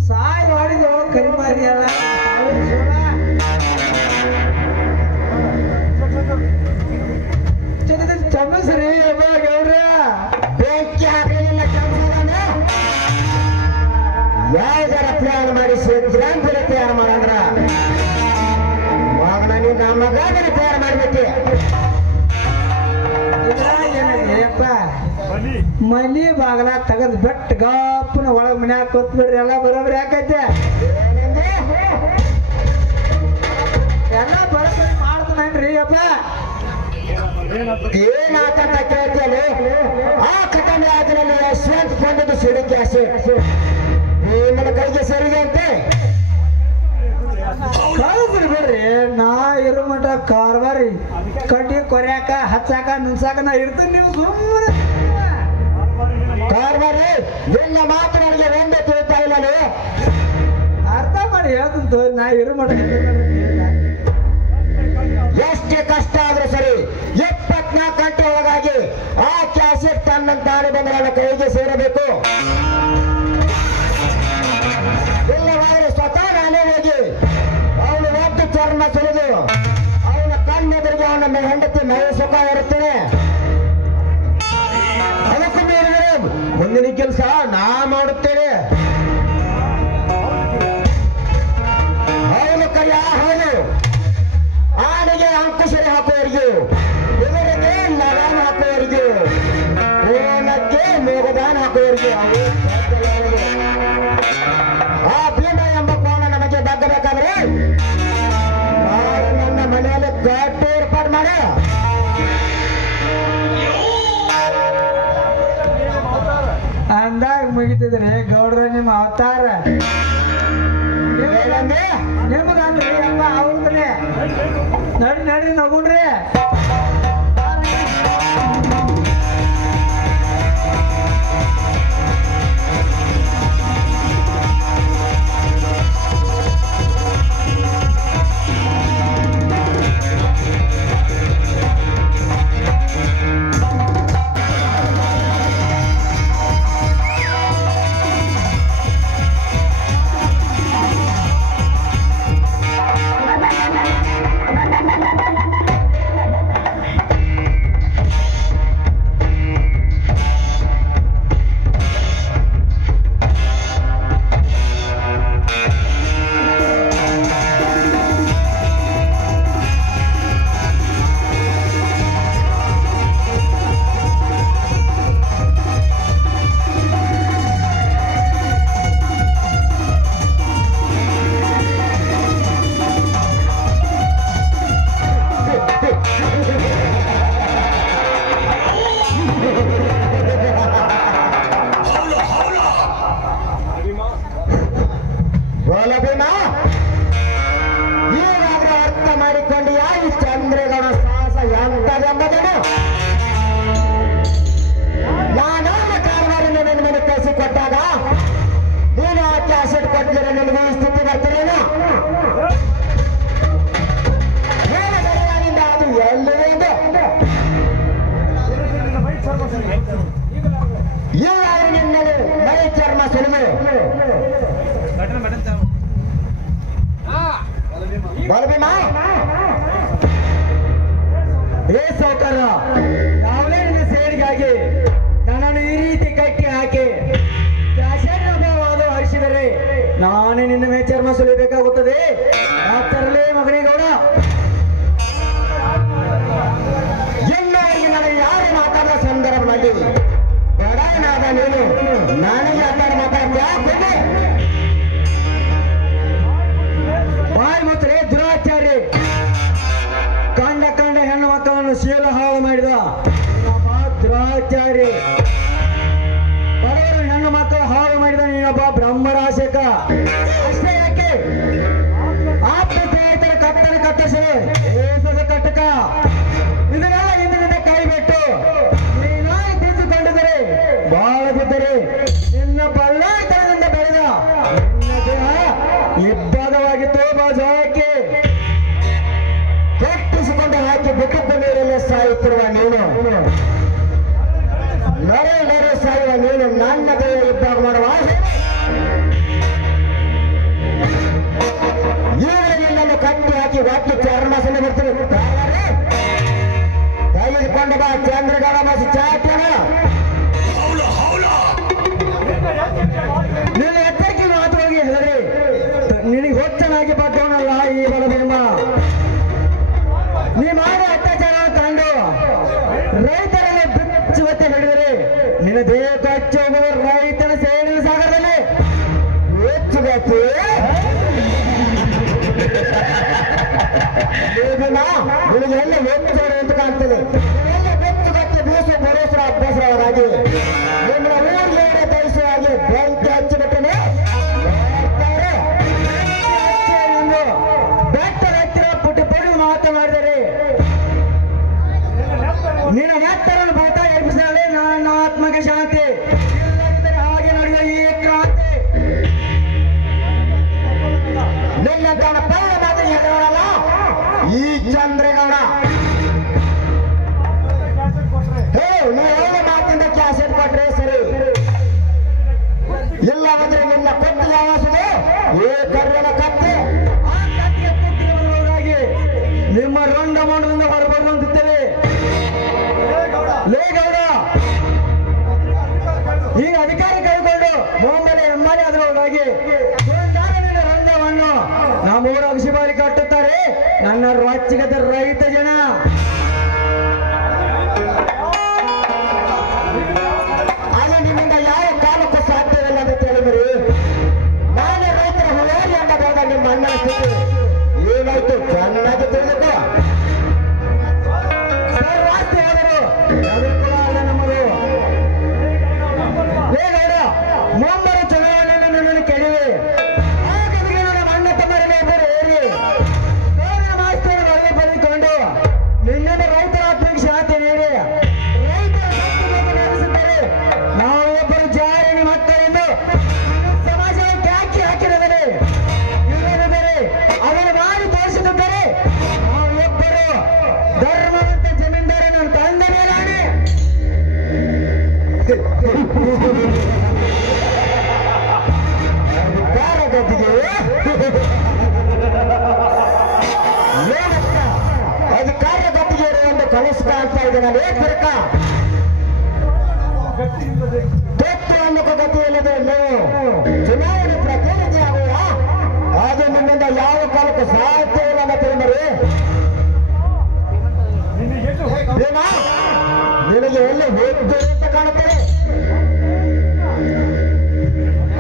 ಸಾಯ್ ಮಾಡಿದೋ ಕರಿಮಾರಿ ಅಲ್ಲ ಚಮಸ್ರಿ ಗೌರ ಬೆಂಕಿ ಹಾಕಲಿಲ್ಲ. ಯಾವ್ದಾರ ಪ್ಲಾನ್ ಮಾಡಿ ಸಿದ್ರಾಂತರ ತಯಾರು ಮಾಡಂದ್ರ ಮಗನ ನೀವು ನಮ್ಮ ಮಗನ ತಯಾರು ಮಾಡ್ಬಿಟ್ಟಿ. ಏನಪ್ಪ ಮನಿ ಬಾಗಲ ತಗದ್ ಬೆಟ್ಟ ಗಪ್ಪನ ಒಳಗ್ ಮನ್ಯಾಗ ಕೂತ್ಬಿಡ್ರಿ. ಎಲ್ಲ ಬರೋಬ್ರಿ ಯಾಕೈತೆ? ಎಲ್ಲ ಬರೋಬ್ಬರಿ ಮಾಡ್ತಾನೇನ್ರಿ ಅಪ್ಪ? ಏನಾತಂತ ಕೇಳ್ತೇನೆ. ಆ ಕಟನ್ ರಾಜನಲ್ಲಿ ಯಶವಂತ್ ಕೊಂಡದ್ದು ಸಿಡಿಕೆ ಆಸೆ ಭೀಮನ ಕೈಗೆ ಸರಿಗೆ ಅಂತೆ. ಕಳಿಸ್ರಿ ಬಿಡ್ರಿ. ನಾ ಇರೋ ಮಟ ಕಾರ್ಬಾರಿ ಕಡ್ಡಿ ಕೊರ್ಯಾಕ ಹಚ್ಚಾಕ ನುಂಸಾಕ ನಾ ಇರ್ತೀನಿ. ನೀವು ಸುಮ್ಮನೆ ಕಾರ್ಬಾರಿ ನಿನ್ನ ಮಾತು ನನಗೆ ಒಂದೇ ತಿಳಿತಾ ಇಲ್ಲ. ಅರ್ಥ ಮಾಡಿ ಹೇಳ್ತೀನಿ ತೋರಿ. ನಾ ಇರೋ ಮಟ ಎಷ್ಟೇ ಕಷ್ಟ ಆದ್ರೂ ಸರಿ 24 ಗಂಟೆ ಒಳಗಾಗಿ ಆ ಕ್ಯಾಸೆಟ್ ತನ್ನಂತಾನೆ ಬಂದು ನನ್ನ ಕೈಗೆ ಸೇರಬೇಕು. ಇಲ್ಲವಾದರೆ ಸ್ವತಃ ನಾನೇ ಹೋಗಿ ಅವನು ಒಟ್ಟು ಚರ್ಮ ಸುರಿದು ಅವನ ಕಣ್ಣೆದುರಿಗೆ ಅವನ ಹೆಂಡತಿ ಮೈ ಸುಖ ಇರುತ್ತೇನೆ. ಅದಕ್ಕೂ ಮೀರಿದರೆ ಮುಂದಿನ ಕೆಲಸ ನಾ ಮಾಡುತ್ತೇನೆ. ಅವನ ಕೈಯ ಮುಗಿತಿದ್ರಿ ಗೌಡ್ರ ನಿಮ್ಮ ಅವತಾರ ನಿಮ್ಗಂದ್ರಿ ಅಪ್ಪ ಅವ್ರದ್ರಿ ನಡಿ ನಡಿ ನಗುಣ್ರಿ ಈಗಾದ್ರೆ ಅರ್ಥ ಮಾಡಿಕೊಂಡಿಯಾ ಈ ಚಂದ್ರಗಣ ಸಾಹಸ ಎಂತದೆಂಬುದನ್ನು ನಾನಾದ ಕಾರಣವನ್ನು ನನ್ನ ಮನೆ ಕಳಿಸಿಕೊಟ್ಟಾಗ ನೀನು ಆ ಕ್ಯಾಸೆಟ್ ಕೊಟ್ಟಿದ್ರೆ ನನಗೆ ಈ ಸ್ಥಿತಿ ಬರ್ತಿರೇನು ಹೇಳಬರೆಯಾಗಿಂದ ಅದು ಎಲ್ಲಿದೆ ಇದು ಈಗಾದ್ರೆ ನಿನ್ನಲ್ಲಿ ಮೈ ಚರ್ಮ ಸುಳಿದು ಬಲಭೀಮಾ ಏ ಸೌಕರ ಯಾವುದೇ ನಿನ್ನ ಸೇರಿಗಾಗಿ ನನ್ನನ್ನು ಈ ರೀತಿ ಕಟ್ಟಿ ಹಾಕಿ ಕ್ಯಾಶೆಟ್ವಾದ ಹರಿಸಿದರೆ ನಾನೇ ನಿನ್ನ ಮೇ ಚರ್ಮ ಸುಲಿಬೇಕಾಗುತ್ತದೆ ತರಲೇ ಮಗನೇ ಗೌಡ ಎಲ್ಲರಿಗೆ ನನಗೆ ಯಾರು ಮಾತಾಡೋ ಸಂದರ್ಭದಲ್ಲಿ ಬಡನಾದ ನೀನು ನನಗೆ ಅತ್ತಾಡ ಮಾತಾಡ್ತೀಯ ಬಾಯಿ ಮುತ್ತರೆ ದುರಾಚಾರಿ ಕಂಡ ಕಂಡ ಹೆಣ್ಣು ಮಕ್ಕಳನ್ನು ಶೀಲ ಹಾಳು ಮಾಡಿದ ನೀನೊಬ್ಬ ದುರಾಚಾರಿ ಬಡವರು ಹೆಣ್ಣು ಮಕ್ಕಳು ಹಾಳು ಮಾಡಿದ ನೀನೊಬ್ಬ ಬ್ರಹ್ಮರಾಶಕ ಅಷ್ಟೇ ಯಾಕೆ ಆಪ್ತ ಸ್ನೇಹಿತರ ಕತ್ತನ ಕತ್ತರಿಸಲು ಏಸದ ಕಟ್ಟಕ ಇದನ್ನೆಲ್ಲ ಹಿಂದಿನಿಂದ ಕೈ ಬಿಟ್ಟು ನೀನಾಗಿ ತಿಳಿದುಕೊಂಡಿದ್ದರೆ ಬಾಳದಿದ್ದರೆ ನಿನ್ನ ಬಳ್ಳಾರಿತನದಿಂದ ಬೆಳೆದ ನಿನ್ನ ದೇಹ ಇಬ್ಬಾಗವಾಗಿತ್ತು ಬಾಜಾಕೆ ಕಟ್ಟಿಸಿಕೊಂಡು ಹಾಕಿ ಬಿಕ್ಕದ ನೀರಲ್ಲೇ ಸಾಯುತ್ತಿರುವ ನೀನು ನರೆ ಸಾಯುವ ನೀನು ನನ್ನ ದೇಹ ಇಬ್ಬಾಗ ಮಾಡುವ ಈಗಲೇ ನಿನ್ನನ್ನು ಕಟ್ಟಿ ಹಾಕಿ ವಾಕ್ಯ ಚರ್ಮಸನ ಬರ್ತೀನಿ ತೆಗೆದುಕೊಂಡು ಬಾ ಚಂದ್ರಗಡ ಮಸಿ ಚಾಟ್ಯನ ನಿನ್ನ ಎತ್ತರಿಕೆ ಮಾತು ಹೋಗಿ ಹೇಳಿ ನಿನಗೆ ಹೊಚ್ಚನಾಗಿ ಬದ್ದವನಲ್ಲ ಈ ಬಲಭೀಮ ನೀ ಮಾಡೋ ಅತ್ಯಾಚಾರ ಕಂಡು ರೈತರನ್ನು ಬಿಚ್ಚುವತ್ತೆ ಹಿಡಿದರೆ ನಿನ್ನ ದೇಹ ಕಚ್ಚು ಹೋಗುವ ರೈತನ ಸೇಡಿನ ಸಾಗರದಲ್ಲಿ ಹೆಚ್ಚುಗತ್ತೆ ನಿನಗೆ ಎಲ್ಲ ಹೆಚ್ಚು ಅಂತ ಕಾಣ್ತದೆ ಎಲ್ಲ ಬೆಚ್ಚುಗತ್ತೆ ಬೀಸು ಭರೋಸರ ಅಭ್ಯಾಸವಾಗಿ ನಿಮ್ಮ ಊರಿಗೆ ಬಯಸುವ ಹಾಗೆ ಬೆಂಕಿ ಹಚ್ಚಿಬಿಟ್ಟನೆ ಬೆಟ್ಟದ ಹತ್ತಿರ ಪುಟ್ಟಿ ಪಡಿ ಮಾತನಾಡಿದರೆ ನಿನ್ನ ನೆತ್ತರನ್ನು ಭೂತ ಎಬ್ಬಿಸಿದರೆ ನನ್ನ ಆತ್ಮಕ್ಕೆ ಶಾಂತಿ ಇಲ್ಲದಿದ್ದರೆ ಹಾಗೆ ನಡೆಯುವ ಈ ಕ್ರಾಂತಿ ನಿನ್ನ ತನ್ನ ಪಲ್ಲ ಮಾತ್ರ ಹೇಳೋಣಲ್ಲ ಈ ಚಂದ್ರಗೌಡ ನೀವು ಒಳ್ಳೆ ಮಾತಿಂದ ಕ್ಯಾಸೆಟ್ ಕೊಟ್ರೆ ಸರಿ ಇಲ್ಲವಂದ್ರೆ ನಿನ್ನ ಕೊಟ್ಟಿಲ್ಲ ವಾಸನೆ ಏ ಕರ್ರನ ಕತ್ತೆ ಆ ಕತ್ತಿಗೆ ಕುಟ್ಟಿರುವುದಾಗಿ ನಿಮ್ಮ ರಂಡ ಮಂಡದಿಂದ ಹೊರಬಂದು ಅಂತಿದ್ದೇವೆ ಲೇ ಗೌಡ ಈಗ ಅಧಿಕಾರ ಕೈಗೊಂಡು ಮುಂಬೈ ಎಮ್ಮಾರಿ ಅದರೊಳಗಾಗಿ ನಿನ್ನ ರಂಡವನ್ನು ನಮ್ಮೂರ ಅಗಸಿಬಾರಿ ಕಟ್ಟುತ್ತಾರೆ ನನ್ನ ರೊಚ್ಚಿಗದ ರೈತ ಜನ ಆಗ ನಿಮ್ಮಿಂದ ಯಾವ ಕಾಲಕ್ಕೂ ಸಾಧ್ಯವಿಲ್ಲ ಅಂತ ಹೇಳಿದ್ರಿ ನಾನೇ ರೈತರ ಹೋರಾಡಿ ಅನ್ನಬಹುದ ನಿಮ್ಮ ಅಣ್ಣನ ಸ್ಥಿತಿ ಏನಾಯ್ತು ಚೆನ್ನಾಗಿ ತಿಳಿದುಕೋ ಸರ್ ವಾಸ್ತಿ ಹೋದರು ಅದು ಕೂಡ ಅಲ್ಲ ನಮ್ಮದು ಹೇಗೌಡ ಮಾತಿನಲ್ಲಿ ತಿರುಕ ತೊಟ್ಟು ಅನ್ನಕ ಗತಿಯಿಲ್ಲದೆ ನೀವು ಚುನಾವಣೆ ಪ್ರತಿನಿಧಿ ಆಗುವ ಅದು ನಿಮ್ಮಿಂದ ಯಾವ ಕಾಲಕ್ಕೂ ಸಾಧ್ಯ ಇಲ್ಲ ಅಂತ ತಿಳಿಮರಿ. ನಿನಗೆ ಎಲ್ಲಿ ಹೋಗ್ದು ಅಂತ ಕಾಣುತ್ತದೆ.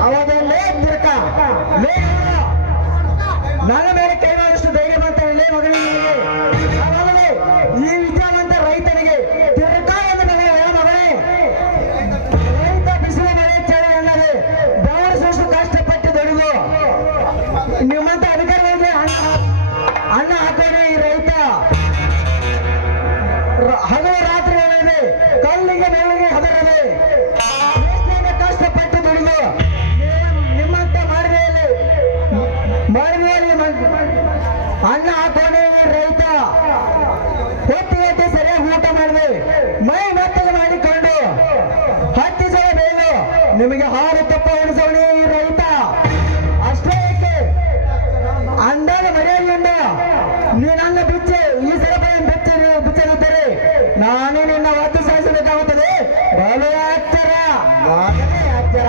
ಅವನಲ್ಲೇ ತಿರುಕ ನನ್ನ ಮೇಲೆ ಕೈ ಮಾಡಿಷ್ಟು ಧೈರ್ಯ ಮಾಡ್ತಾನೆ ಮಗಳಿಗೆ. ಈ ವಿದ್ಯಾವಂತ ರೈತನಿಗೆ ತಿರುಕ ಎಂದು ಮಗಳೇ ರೈತ ಬಿಸಿಲು ಮಳೆ ಚಳಿ ಅನ್ನದೆ ಬೆವರು ಸುಷ್ಟು ಕಷ್ಟಪಟ್ಟು ದುಡಿದು ನಿಮ್ಮಂತ ಅಧಿಕಾರಿಗಳಿಗೆ ಅನ್ನ ಹಾಕೋಣ. ಈ ರೈತ ಹಗಲು ರಾತ್ರಿ ಹೇಳಿದೆ ಕಲ್ಲಿಗೆ ಬೆಳಗ್ಗೆ ಹದರದೆ ಕಷ್ಟಪಟ್ಟು ದುಡಿದು ನಿಮ್ಮಂತ ಮಾಡಿದೆಯಲ್ಲಿ ಅನ್ನ ಹಾಕೋಣ. ರೈತ ಹೊತ್ತಿಗೆ ಸರಿಯಾಗಿ ಊಟ ಮಾಡಿದೆ ಮೈ ಮೆತ್ತಗೆ ಮಾಡಿಕೊಂಡು ಹತ್ತಿ ಸಲ ಬೇಗ ನಿಮಗೆ ಹಾಲು ತುಪ್ಪ ಉಣಿಸೋಣ. ಈ ರೈತ ಅಷ್ಟೇ ಏಕೆ ಅಂದಾದ ಮರ್ಯಾದೆಯಿಂದ ನೀ ನನ್ನ ಬಿಚ್ಚೆ ಈ ಸರಪಳಿ ಬಿಚ್ಚಲಿದ್ದರೆ ನಾನೇ ನಿನ್ನ ಒತ್ತು ಸಾಯಿಸಬೇಕಾಗುತ್ತದೆ. ಬಲು ಹತ್ತಿರ ಹತ್ತಿರ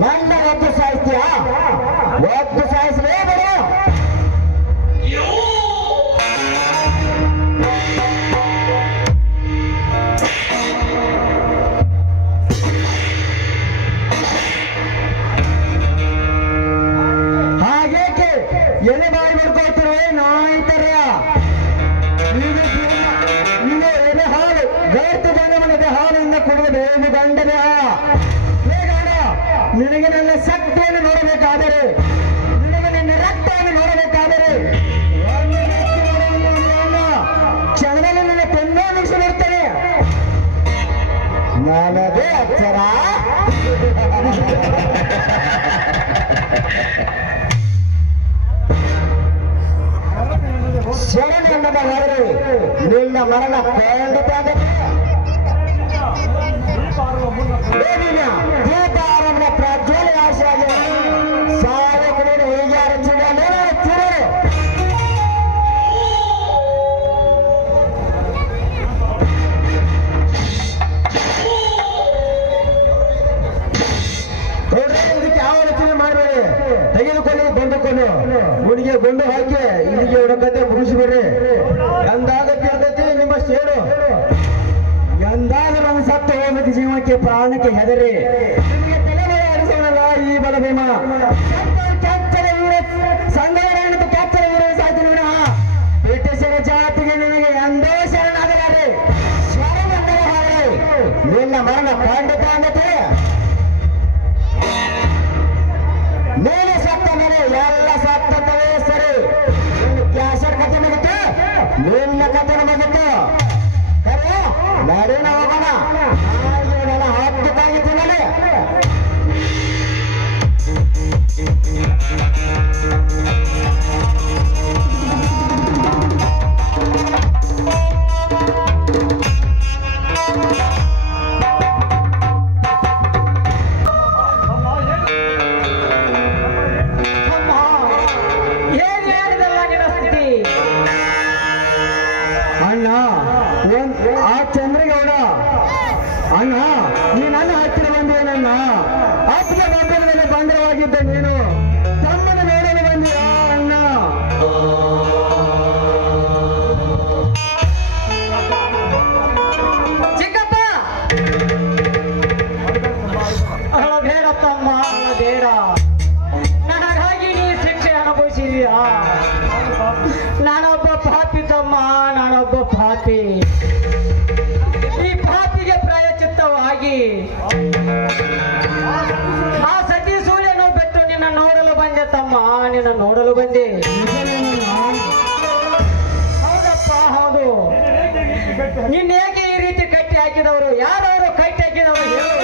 ನನ್ನ ಒತ್ತು ಸಾಹಿತ್ಯ ಒತ್ತು ಸಾಯಿಸಲೇ ಬೇಡ. ಹಾಗೇಕೆ ಎಲೆ ಬಾಯಿ ಬಿಡ್ಕೊಳ್ತಿರುವೆ ನಾಯಿತರ. ನೀವು ಎದೆ ಹಾಲು ಗೈರ್ತು ಜಂಗಮನೆದೆ ಹಾಲಿಂದ ಕುಡಿದ ಬೇವು ಗಂಡನ ನಿನಗೆ ನನ್ನ ಶಕ್ತಿಯನ್ನು ನೋಡಬೇಕಾದರೆ ನಿನಗೆ ನಿನ್ನ ರಕ್ತವನ್ನು ನೋಡಬೇಕಾದರೆ ಕ್ಷಣದಲ್ಲಿ ನನ್ನ ತೆನ್ನೇ ಮುಗಿಸಿಬಿಡ್ತೇನೆ. ನಾನದೇ ಅಕ್ಷರ ಶರಣೆಯನ್ನದ ಹೊರಗೆ ನಿನ್ನ ಮರಣ ಖಂಡಿತ ದೀಪಾರಂಭ ಪ್ರಜ್ವಲ ಆಶಾಗಿ ಸಾಧಕರು ಹೀಗೆ ಇದಕ್ಕೆ ಯಾವ ರಚನೆ ಮಾಡಬೇಡಿ. ತೆಗೆದುಕೊಳ್ಳಿ ಗೊಂಡುಕೊಂಡು ಹುಡುಗಿಗೆ ಗೊಂಡು ಹಾಕಿ ಇದಕ್ಕೆ ಹುಡುಕತೆ ಮುಗಿಸಿಬಿಡ್ರಿ. ಎಂದಾಗತ್ತೆ ಇರ್ತೈತಿ ನಿಮ್ಮ ಸೇಡು. ಎಂದಾದ್ರೂ ಒಂದು ಸತ್ತು ಹೋಗ್ಬೇಕು ಜೀವಕ್ಕೆ ಪ್ರಾಣಕ್ಕೆ ಹೆದರಿ ನಿಮಗೆ ತಲೆಮರೆ ಆಡಿಸೋಣಲ್ಲ ಈ ಬಲಭೀಮ. ಸಂಘಟನೆ ಕ್ಯಾಪ್ಚರ್ ವೀರ ಸಾಧ್ಯ ವಿನಃ ಬ್ರಿಟಿಷರ ಜಾತಿಗೆ ನಿಮಗೆ ಎಂದೇ ಶರಣಾಗಲಾರೆ. ಶರಣೆಂದರೆ ಹಾಗೆ ನಿನ್ನ ಮರಣ ಖಂಡಿತ ಅನ್ನತೆ. ನೀನು ಸತ್ತ ಮೇಲೆ ಎಲ್ಲ ಸತ್ತವೇ ಸರಿ. ನಿನ್ನ ಕ್ಯಾಸರ್ ಕಥೆ ಮುಗಿತು, ನಿನ್ನ ಕಥೆ ಮುಗಿತು. ನಡೀನ ಹೋಗೋಣ. ಹತ್ತು ಕಾಗಿದ್ದೀನಲ್ಲಿ ಆ ಚಂದ್ರಗೌಡ ಅಣ್ಣ ನೀ ನನ್ನ ಹತ್ತಿರ ಬಂದಿಯ. ನನ್ನ ಹತ್ತಿರ ಬಂದ ಮೇಲೆ ಬಂಧವಾಗಿದ್ದ ನೀನು ತಮ್ಮನ ನೋಡಲು ಬಂದಿಯ ಅಣ್ಣ. ಚಿಕ್ಕಪ್ಪ ಅಳಬೇಡ ತಮ್ಮ, ಅಳಬೇಡ. ನನಗಾಗಿ ನೀ ಶಿಕ್ಷೆ ಅನುಭವಿಸಿದೀಯಾ. ನಾನೊಬ್ಬ ಪಾಪಿ ತಮ್ಮ, ನಾನೊಬ್ಬ ಪಾಪಿ. ಈ ಪಾಪಿಗೆ ಪ್ರಾಯಚಿತ್ತವಾಗಿ ಆ ಸತಿ ಸೂರ್ಯನು ಬಿಟ್ಟು ನಿನ್ನ ನೋಡಲು ಬಂದೆ ತಮ್ಮ, ನಿನ್ನ ನೋಡಲು ಬಂದೆ. ಹೌದಪ್ಪ ಹೌದು. ನಿನ್ನೇಕೆ ಈ ರೀತಿ ಕಟ್ಟಿ ಹಾಕಿದವರು? ಯಾರವರು ಕಟ್ಟಿ ಹಾಕಿದವರು ಹೇಳು.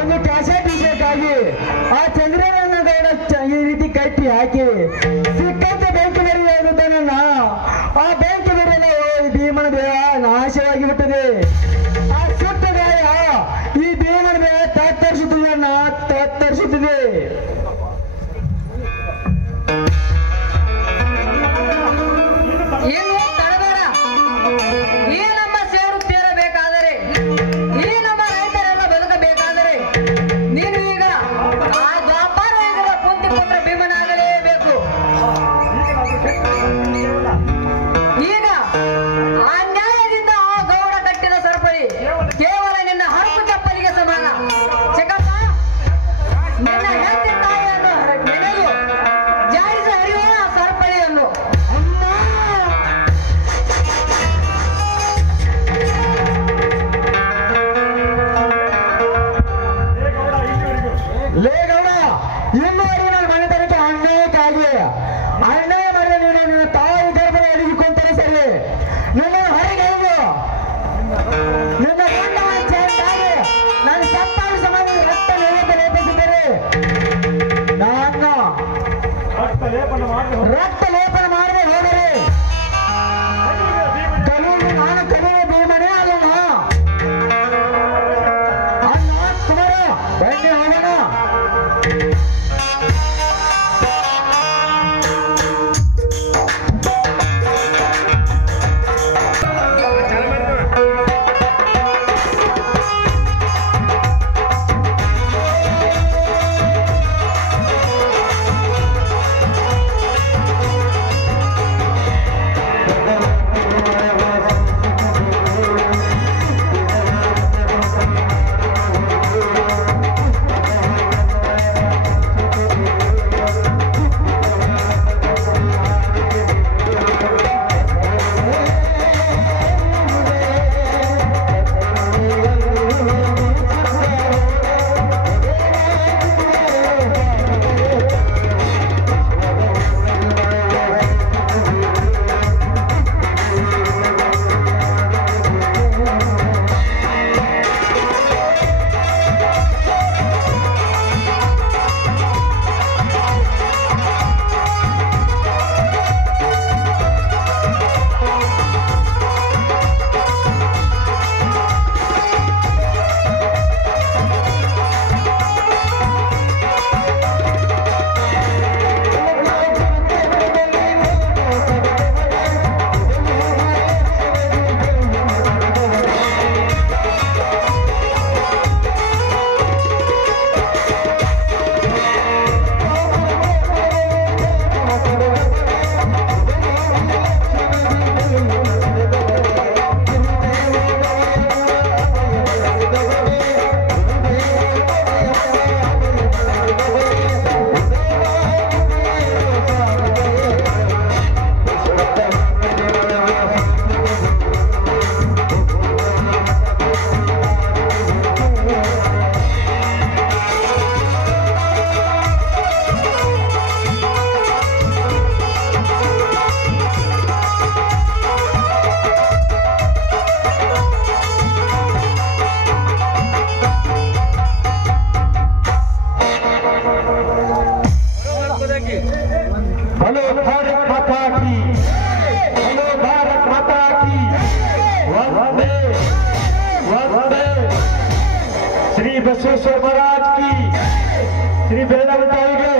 ಒಂದು ಕ್ಯಾಸೆಟ್ ವಿಷಯಕ್ಕಾಗಿ ಆ ಚಂದ್ರನ ಗೌಡ ಈ ರೀತಿ ಕಟ್ಟಿ ಹಾಕಿ ಸಿಕ್ಕಂತ ಬೆಂಕಿ ಬೆರೆಯುವುದನ್ನ ಆ ಬೆಂಕಿ ಬೆರೆಯಲು ಈ ಭೀಮನ ದೇಹ ನಾಶವಾಗಿ ಬಿಟ್ಟದೆ. ಆ ಸುಟ್ಟ ಗಾಯ ಈ ಭೀಮನ ದೇಹ ತತ್ತರಿಸುತ್ತದನ್ನ ರಕ್ತ ಲೇಪನ ಮಾಡದೆ ಹೋದರೆ ನಾನು ಕಲಿಯುವ ಭೀಮನೇ ಅಲ್ಲನ ಅಣ್ಣ ಕುಮಾರ ಬನ್ನಿ ಹೋಗೋಣ. बोलो भारत माता की, बोलो भारत माता की, वंदे वंदे। श्री बसवेश्वर महाराज की, श्री बेलवंताई के